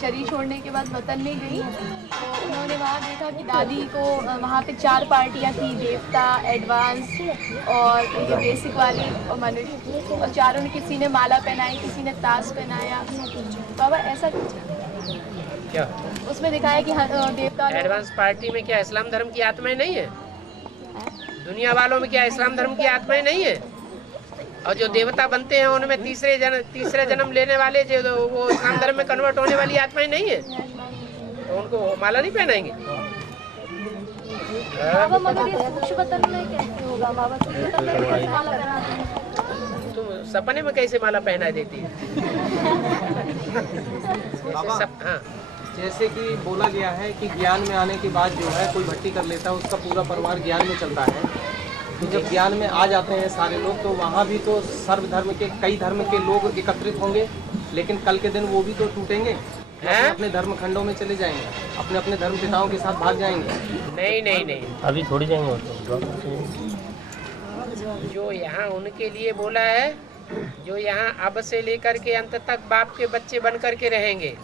शरीर छोड़ने के बाद वतन में गई तो उन्होंने वहाँ देखा कि दादी को वहाँ पे 4 पार्टियाँ थी, देवता, एडवांस और ये बेसिक वाली और मनुष्य, और चारों में किसी ने माला पहनाई, किसी ने ताज पहनाया। बाबा ऐसा क्या उसमें दिखाया कि देवता एडवांस पार्टी में क्या इस्लाम धर्म की आत्माएं नहीं है? दुनिया वालों में क्या इस्लाम धर्म की आत्माएं नहीं है? और जो देवता बनते हैं उनमें तीसरे जन्म लेने वाले जो वो इस्लाम धर्म में कन्वर्ट होने वाली आत्माएं नहीं है, तो उनको माला नहीं पहनाएंगे। बाबा मगर ये सूक्ष्म वतन में कैसे होगा बाबा? तुम सपने में कैसे माला पहना देती है? हाँ, जैसे कि बोला गया है कि ज्ञान में आने के बाद जो है कोई भट्टी कर लेता है, उसका पूरा परिवार ज्ञान में चलता है। तो जब ज्ञान में आ जाते हैं सारे लोग, तो वहाँ भी तो सर्व धर्म के कई धर्म के लोग एकत्रित होंगे, लेकिन कल के दिन वो भी तो टूटेंगे, अपने धर्म खंडों में चले जाएंगे, अपने अपने धर्म पिताओं के साथ भाग जाएंगे। नहीं नहीं नहीं, अभी थोड़ी जाएंगे। जो यहाँ उनके लिए बोला है, जो यहाँ अब से लेकर के अंत तक बाप के बच्चे बन करके रहेंगे,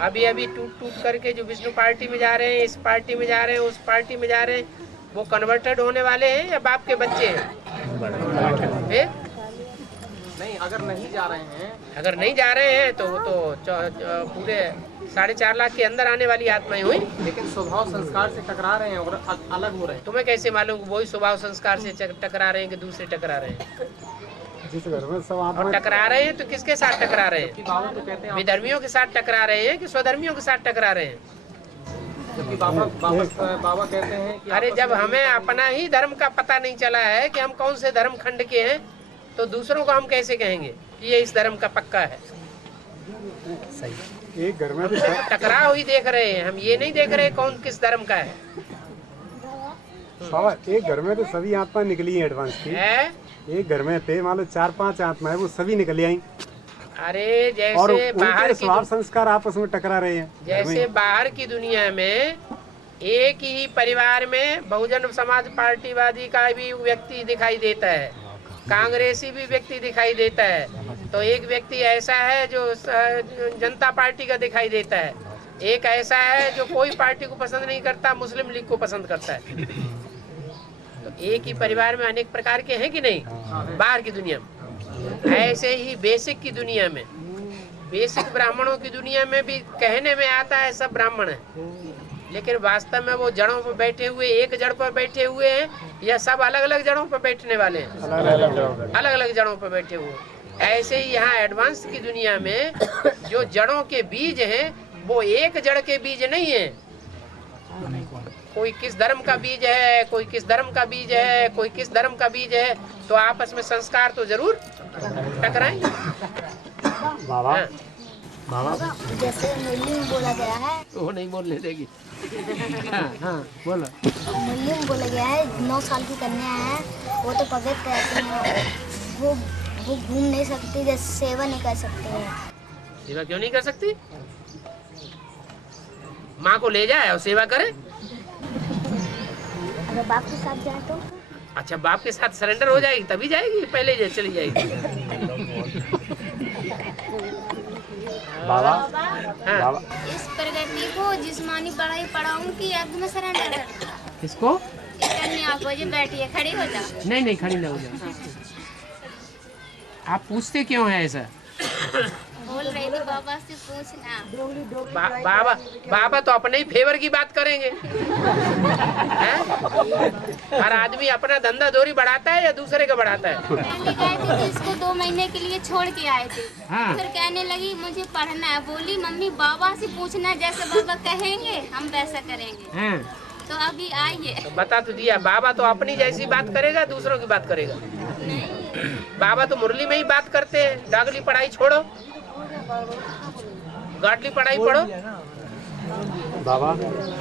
अभी अभी टूट टूट करके जो विष्णु पार्टी में जा रहे हैं, इस पार्टी में जा रहे हैं, उस पार्टी में जा रहे हैं, वो कन्वर्टेड होने वाले हैं या बाप के बच्चे हैं? नहीं, अगर नहीं जा रहे हैं, अगर नहीं जा रहे हैं तो वो तो पूरे 4.5 लाख के अंदर आने वाली आत्माएं हुई, लेकिन स्वभाव संस्कार से टकरा रहे हैं और अलग हो रहे हैं। तुम्हें कैसे मालूम वही स्वभाव संस्कार से टकरा रहे हैं कि दूसरे टकरा रहे हैं? जिस घर में सब और टकरा रहे हैं तो किसके साथ टकरा रहे हैं? विधर्मियों के साथ टकरा रहे हैं कि स्वधर्मियों के साथ टकरा रहे हैं? जबकि बाबा कहते हैं कि अरे जब हमें अपना ही धर्म का पता नहीं चला है कि हम कौन से धर्म खंड के हैं, तो दूसरों को हम कैसे कहेंगे कि ये इस धर्म का पक्का है? सही। एक घर में तो टकराव ही देख रहे हैं, हम ये नहीं देख रहे कौन किस धर्म का है। बाबा एक घर में तो सभी आत्मा निकली हैं एडवांस की। एक घर में थे मान लो 4-5 आत्माएं, वो सभी निकली आई। अरे जैसे और बाहर उनके स्वभाव संस्कार आपस में टकरा रहे हैं। जैसे बाहर की दुनिया में एक ही परिवार में बहुजन समाज पार्टीवादी का भी व्यक्ति दिखाई देता है, कांग्रेसी भी व्यक्ति दिखाई देता है, तो एक व्यक्ति ऐसा है जो जनता पार्टी का दिखाई देता है, एक ऐसा है जो कोई पार्टी को पसंद नहीं करता, मुस्लिम लीग को पसंद करता है। तो एक ही परिवार में अनेक प्रकार के हैं कि नहीं? बाहर की दुनिया में ऐसे ही बेसिक की दुनिया में, बेसिक ब्राह्मणों की दुनिया में भी कहने में आता है सब ब्राह्मण है, लेकिन वास्तव में वो जड़ों पर बैठे हुए, एक जड़ पर बैठे हुए हैं या सब अलग अलग जड़ों पर बैठने वाले हैं? अलग अलग जड़ों पर बैठे हुए। ऐसे ही यहाँ एडवांस की दुनिया में जो जड़ों के बीज हैं वो एक जड़ के बीज नहीं है। कोई किस धर्म का बीज है, कोई किस धर्म का बीज है, कोई किस धर्म का बीज है, तो आपस में संस्कार तो जरूर टकराएंगे। बाबा बाबा जैसे मुरली में बोला गया है, वो नहीं बोलने देगी। हाँ बोलो। मुरली में बोला गया है 9 साल की कन्या है, वो तो पवित्र रहती है, वो घूम नहीं सकती, जैसे सेवा नहीं कर सकती है। सेवा क्यों नहीं कर सकती? माँ को ले जाए और सेवा करे। अगर बाप के साथ जाए तो? अच्छा, बाप के साथ सरेंडर हो जाएगी तभी जाएगी, पहले चली जाएगी? बाबा हाँ। इस प्रगति को जिस्मानी पढ़ाई पढ़ाऊं कि अब मैं सरेंडर करता? किसको? कन्या को। जो बैठिए, खड़ी हो जा। नहीं नहीं, खड़ी ना हो जाओ। आप पूछते क्यों है ऐसा? बोल रही थी बाबा से पूछना। बाबा तो अपने ही फेवर की बात करेंगे। हैं? हर आदमी अपना धंधा दोरी बढ़ाता है या दूसरे का बढ़ाता है? पहले गए थे तो इसको 2 महीने के लिए छोड़ के आए थे। हाँ। फिर कहने लगी मुझे पढ़ना है। बोली मम्मी बाबा से पूछना, जैसे बाबा कहेंगे हम वैसा करेंगे। हाँ। तो अभी आइए। तो बता तो दिया, बाबा तो अपनी जैसी बात करेगा, दूसरों की बात करेगा? बाबा तो मुरली में ही बात करते हैं। डागली पढ़ाई छोड़ो, गाटली पढ़ाई पढ़ो। बाबा,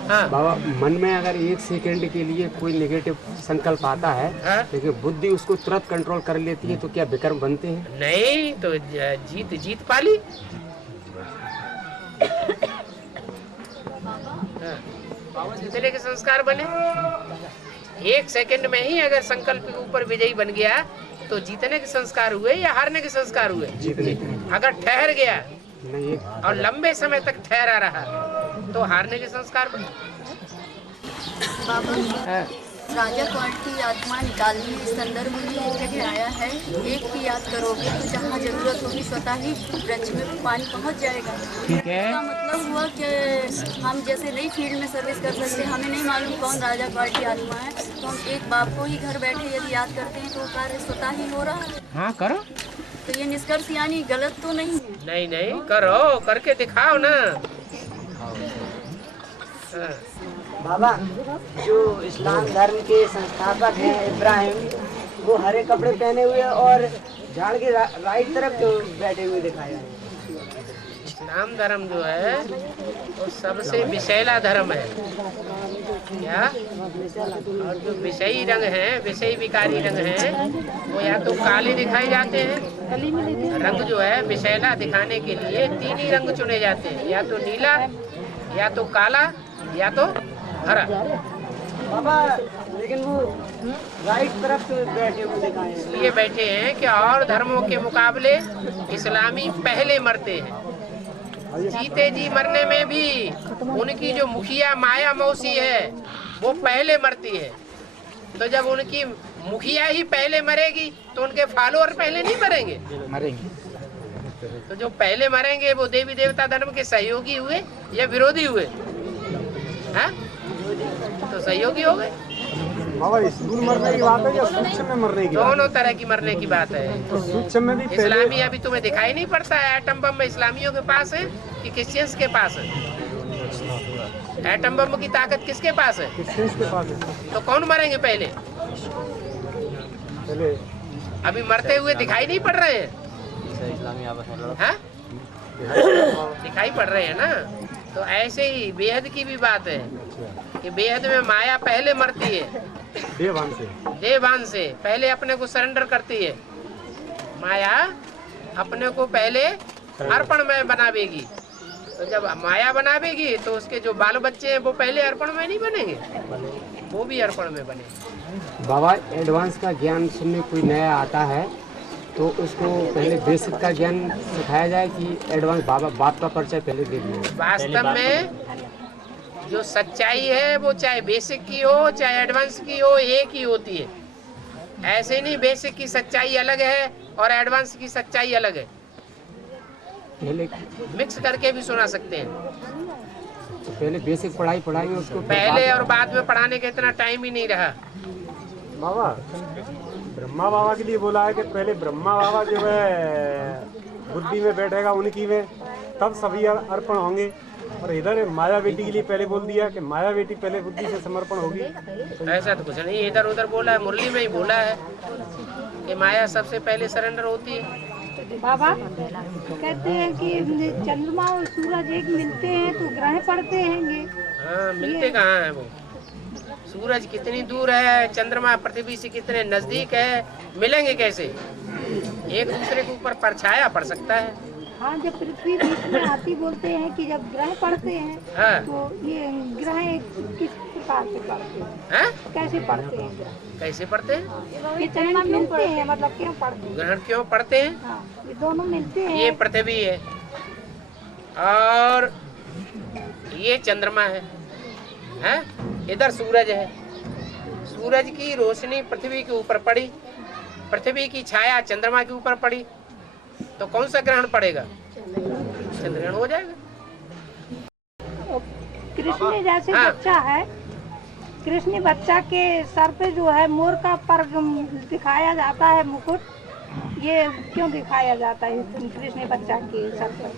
हाँ। बाबा मन में अगर 1 सेकंड के लिए कोई नेगेटिव संकल्प आता है, हाँ? लेकिन बुद्धि उसको तुरंत कंट्रोल कर लेती है, तो क्या विकर्म बनते हैं? नहीं तो जीत पाली। जीतने के संस्कार बने। 1 सेकंड में ही अगर संकल्प के ऊपर विजयी बन गया तो जीतने के संस्कार हुए या हारने के संस्कार हुए? जीतने। अगर ठहर गया नहीं और लंबे समय तक ठहरा रहा तो हारने के संस्कार बने। बाबा, राजा कौन की आत्मा निकालने इस संदर्भ में एक जगह आया है, एक की याद करोगे तो जहाँ जरूरत होगी स्वतः ही वृक्ष में पानी पहुँच जाएगा। ठीक है। इसका मतलब हुआ कि हम जैसे नई फील्ड में सर्विस कर सकते हैं, हमें नहीं मालूम कौन राजा कौन की आत्मा है, तो हम एक बाप को ही घर बैठे यदि याद करते हैं तो कार्य स्वतः ही हो रहा है। हाँ करो। तो ये निष्कर्ष यानी गलत तो नहीं है? नहीं नहीं, करो, करके दिखाओ ना। बाबा, जो इस्लाम धर्म के संस्थापक हैं इब्राहिम, वो हरे कपड़े पहने हुए और झाड़ के राइट तरफ जो बैठे हुए दिखाए हैं। इस्लाम धर्म जो है वो सबसे विषैला धर्म है। क्या? और जो विषयी रंग है, विषयी विकारी रंग है, वो या तो काले दिखाए जाते हैं। रंग जो है विषैला दिखाने के लिए 3 ही रंग चुने जाते हैं, या तो नीला, या तो काला, या तो हरा। बाबा, लेकिन वो राइट तरफ बैठे हुए दिखाए हैं। इसलिए बैठे हैं कि और धर्मों के मुकाबले इस्लामी पहले मरते हैं। जीते जी मरने में भी उनकी जो मुखिया माया मौसी है वो पहले मरती है। तो जब उनकी मुखिया ही पहले मरेगी तो उनके फॉलोअर पहले नहीं मरेंगे? तो जो पहले मरेंगे वो देवी देवता धर्म के सहयोगी हुए या विरोधी हुए? हाँ? तो सहयोगी हो गए। बाबा, स्थूल मरने की बात है या सूक्ष्म में मरने की? दोनों तरह की मरने की बात है। तो सूक्ष्म में भी इस्लामी अभी तुम्हें दिखाई नहीं पड़ता है। एटम बम में इस्लामियों के पास है कि क्रिश्चियंस के पास है? एटम बम की ताकत किसके पास है? क्रिश्चियंस के पास है। तो कौन मरेंगे पहले? अभी मरते हुए दिखाई नहीं पड़ रहे हैं? हाँ? दिखाई पड़ रहे हैं ना। तो ऐसे ही बेहद की भी बात है कि बेहद में माया पहले मरती है। देवान से पहले अपने को सरेंडर करती है। माया अपने को पहले अर्पण में बनावेगी। तो जब माया बनावेगी तो उसके जो बाल बच्चे हैं वो पहले अर्पण में नहीं बनेंगे, वो भी अर्पण में बनेंगे। बाबा, एडवांस का ज्ञान सुनने कोई नया आता है तो उसको पहले बेसिक का ज्ञान सिखाया जाए कि एडवांस बाप का परिचय पहले दे दिया? वास्तव में जो सच्चाई है वो चाहे बेसिक की हो चाहे एडवांस की हो, एक ही होती है। ऐसे नहीं बेसिक की सच्चाई अलग है और एडवांस की सच्चाई अलग है। मिक्स करके भी सुना सकते हैं। तो पहले बेसिक पढ़ाएंगे उसको, पहले और बाद में पढ़ाने का इतना टाइम ही नहीं रहा। बाबा, ब्रह्मा बाबा के लिए बोला है कि पहले ब्रह्मा बाबा जो है बुद्धि में बैठेगा उनकी में, तब सभी अर्पण होंगे। और इधर माया बेटी के लिए पहले बोल दिया कि माया बेटी पहले बुद्धि से समर्पण होगी। ऐसा तो कुछ नहीं, इधर उधर बोला है, मुरली में ही बोला है कि माया सबसे पहले सरेंडर होती है। बाबा कहते हैं कि चंद्रमा और सूरज एक मिलते हैं तो ग्रह पड़ते हैंगे। हाँ, मिलते कहाँ हैं वो? सूरज कितनी दूर है, चंद्रमा पृथ्वी से कितने नजदीक है, मिलेंगे कैसे? एक दूसरे के ऊपर परछाया पड़ सकता है। हाँ, जब पृथ्वी बीच में आती बोलते हैं कि जब ग्रह पड़ते हैं, हाँ। तो ये ग्रह किस प्रकार से पड़ते हैं? हाँ? कैसे पड़ते हैं ग्रह? कैसे पड़ते हैं? ये चंद्रमा मिलते हैं, मतलब क्यों पड़ते हैं? ग्रहण क्यों पड़ते हैं? हाँ, ये दोनों मिलते हैं। ये पृथ्वी है और ये चंद्रमा है, हैं? इधर सूरज है। सूरज की रोशनी पृथ्वी के ऊपर पड़ी, पृथ्वी की छाया चंद्रमा के ऊपर पड़ी, तो कौन सा ग्रहण पड़ेगा? चंद्रग्रहण हो जाएगा। कृष्ण जैसे हाँ। बच्चा है, कृष्ण बच्चा के सर पे जो है मोर का पर दिखाया जाता है मुकुट, ये क्यों दिखाया जाता है कृष्ण बच्चा के सर पर?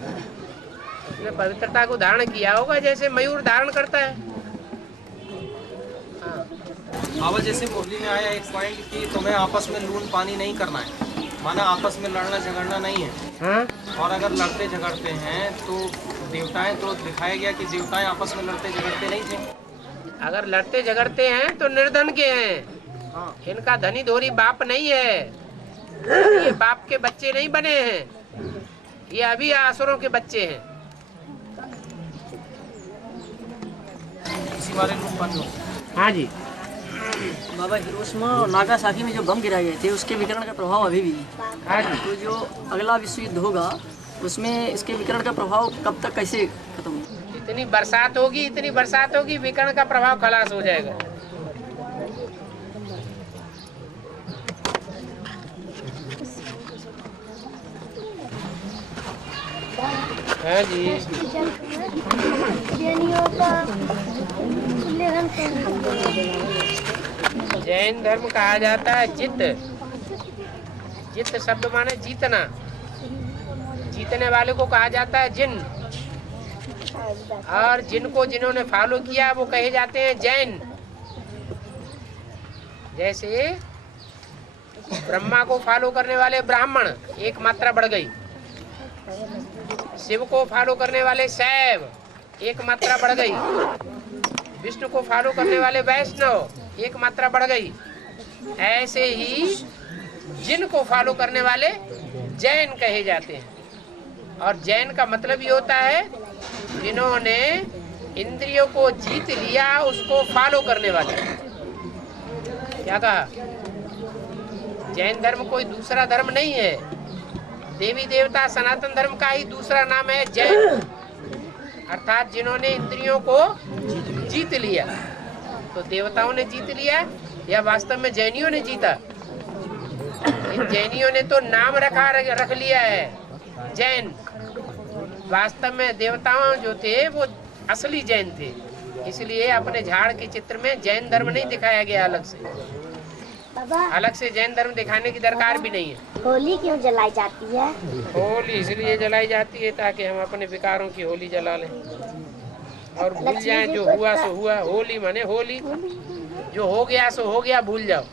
उसने पवित्रता को धारण किया होगा जैसे मयूर धारण करता है। बाबा जैसे मुरली में आया एक पॉइंट कि तुम्हें आपस में लून पानी नहीं करना है, माना आपस में लड़ना झगड़ना नहीं है। हाँ? और अगर लड़ते झगड़ते हैं तो देवताएं, तो दिखाया गया कि देवताएं आपस में लड़ते झगड़ते नहीं थे। अगर लड़ते झगड़ते हैं तो निर्धन के हैं, इनका धनी धोरी बाप नहीं है, ये बाप के बच्चे नहीं बने हैं, ये अभी आसुरों के बच्चे हैं। इसी बारे में बन लो। हाँ जी बाबा, हिरोशिमा और नागासाकी में जो बम गिराए गए थे उसके विकिरण का प्रभाव अभी भी है। तो जो अगला विश्व युद्ध होगा उसमें इसके विकिरण का प्रभाव कब तक कैसे खत्म होगा? इतनी बरसात होगी विकिरण का प्रभाव खलास हो जाएगा। हाँ जी जैन धर्म कहा जाता है जित। जित शब्द माने जीतना, जीतने वाले को कहा जाता है जिन, और जिनको जिन्होंने फॉलो किया वो कहे जाते हैं जैन। जैसे ब्रह्मा को फॉलो करने वाले ब्राह्मण, एक मात्रा बढ़ गई। शिव को फॉलो करने वाले शैव, एक मात्रा बढ़ गई। विष्णु को फॉलो करने वाले वैष्णव, एक मात्रा बढ़ गई। ऐसे ही जिन को फॉलो करने वाले जैन कहे जाते हैं। और जैन का मतलब ये होता है जिन्होंने इंद्रियों को जीत लिया उसको फॉलो करने वाले। क्या कहा? जैन धर्म कोई दूसरा धर्म नहीं है, देवी देवता सनातन धर्म का ही दूसरा नाम है जैन, अर्थात जिन्होंने इंद्रियों को जीत लिया। तो देवताओं ने जीत लिया या वास्तव में जैनियों ने जीता? इन जैनियों ने तो नाम रख लिया है जैन, वास्तव में देवताओं जो थे वो असली जैन थे। इसलिए अपने झाड़ के चित्र में जैन धर्म नहीं दिखाया गया अलग से। अलग से जैन धर्म दिखाने की दरकार भी नहीं है। होली क्यों जलाई जाती है? होली इसलिए जलाई जाती है ताकि हम अपने विकारों की होली जला लें और भूल जाएं जो हुआ सो हुआ। होली माने होली, जो हो गया सो हो गया, भूल जाओ।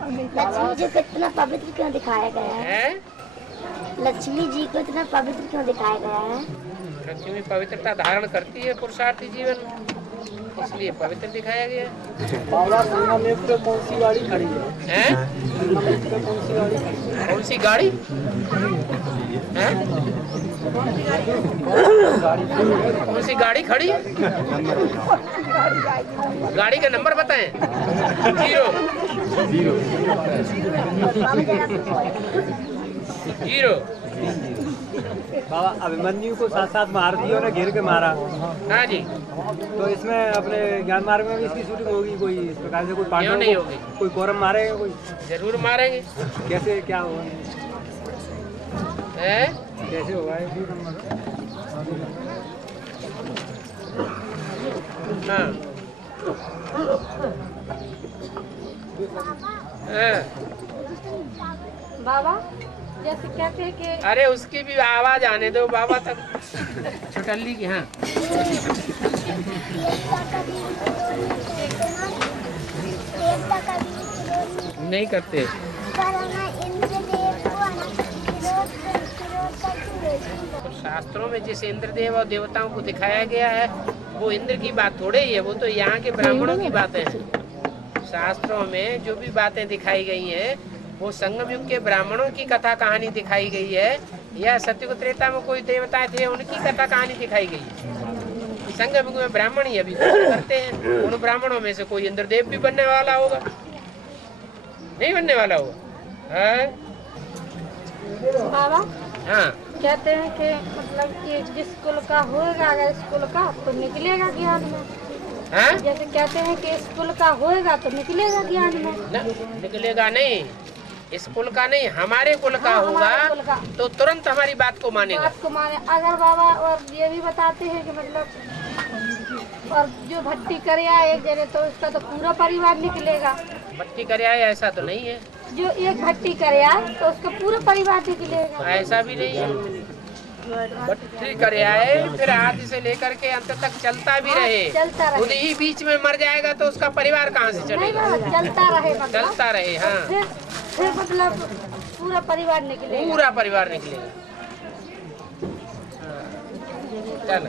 लक्ष्मी जी को इतना पवित्र क्यों दिखाया गया है? लक्ष्मी जी को इतना पवित्र क्यों दिखाया गया है? लक्ष्मी पवित्रता धारण करती है पुरुषार्थी जीवन में, इसलिए पवित्र दिखाया गया। बाबा संगम पे कौन सी गाड़ी खड़ी है? कौन सी गाड़ी? कौन सी गाड़ी खड़ी? गाड़ी का नंबर बताएं। 0 बाबा अभिमन्यु को साथ साथ भारतीयों ने घेर के मारा। हाँ जी। तो इसमें अपने ज्ञान मार्ग में भी इसकी शूटिंग होगी कोई इस प्रकार से? कोई क्यों नहीं होगी? कोई कोरम मारेगा? कोई जरूर मारेंगे। कैसे क्या होगा? कैसे होगा? बाबा जैसे कहते हैं कि अरे उसकी भी आवाज आने दो बाबा तक। छुटल्ली की। हाँ नहीं करते। शास्त्रों में जिस इंद्रदेव और देवताओं को दिखाया गया है वो इंद्र की बात थोड़े ही है, वो तो यहाँ के ब्राह्मणों की बातें हैं। शास्त्रों में जो भी बातें दिखाई गई हैं वो संगम युग के ब्राह्मणों की कथा कहानी दिखाई गई है या सत्ययुग त्रेता में कोई देवता थे उनकी कथा कहानी दिखाई गई है। संगम युग में ब्राह्मण ही अभी करते हैं। उन ब्राह्मणों में से कोई इंद्रदेव भी बनने वाला होगा? नहीं बनने वाला होगा। बाबा हाँ कहते हैं कि मतलब कि जिस कुल का होगा अगर स्कूल का तो निकलेगा ज्ञान में। हाँ? जैसे कहते हैं कि स्कूल का होएगा तो निकलेगा ज्ञान में। निकलेगा नहीं, स्कूल का नहीं, हमारे कुल का होगा तो तो तुरंत हमारी बात को मानेगा। बात को माने। अगर बाबा और ये भी बताते हैं कि मतलब और जो भट्टी करे आए एक जने तो उसका तो पूरा परिवार निकलेगा। भट्टी करे आए ऐसा तो नहीं है। जो एक भट्टी करे आए तो उसका पूरा परिवार निकलेगा। ऐसा भी नहीं है। भट्टी करे आए फिर आदि से लेकर के अंत तक चलता भी रहे, चलता रहे। खुद ही बीच में मर जाएगा तो उसका परिवार कहाँ से चलेगा? चलता रहे मतलब। चलता रहे हाँ। फिर मतलब पूरा परिवार निकलेगा। पूरा परिवार निकलेगा। चल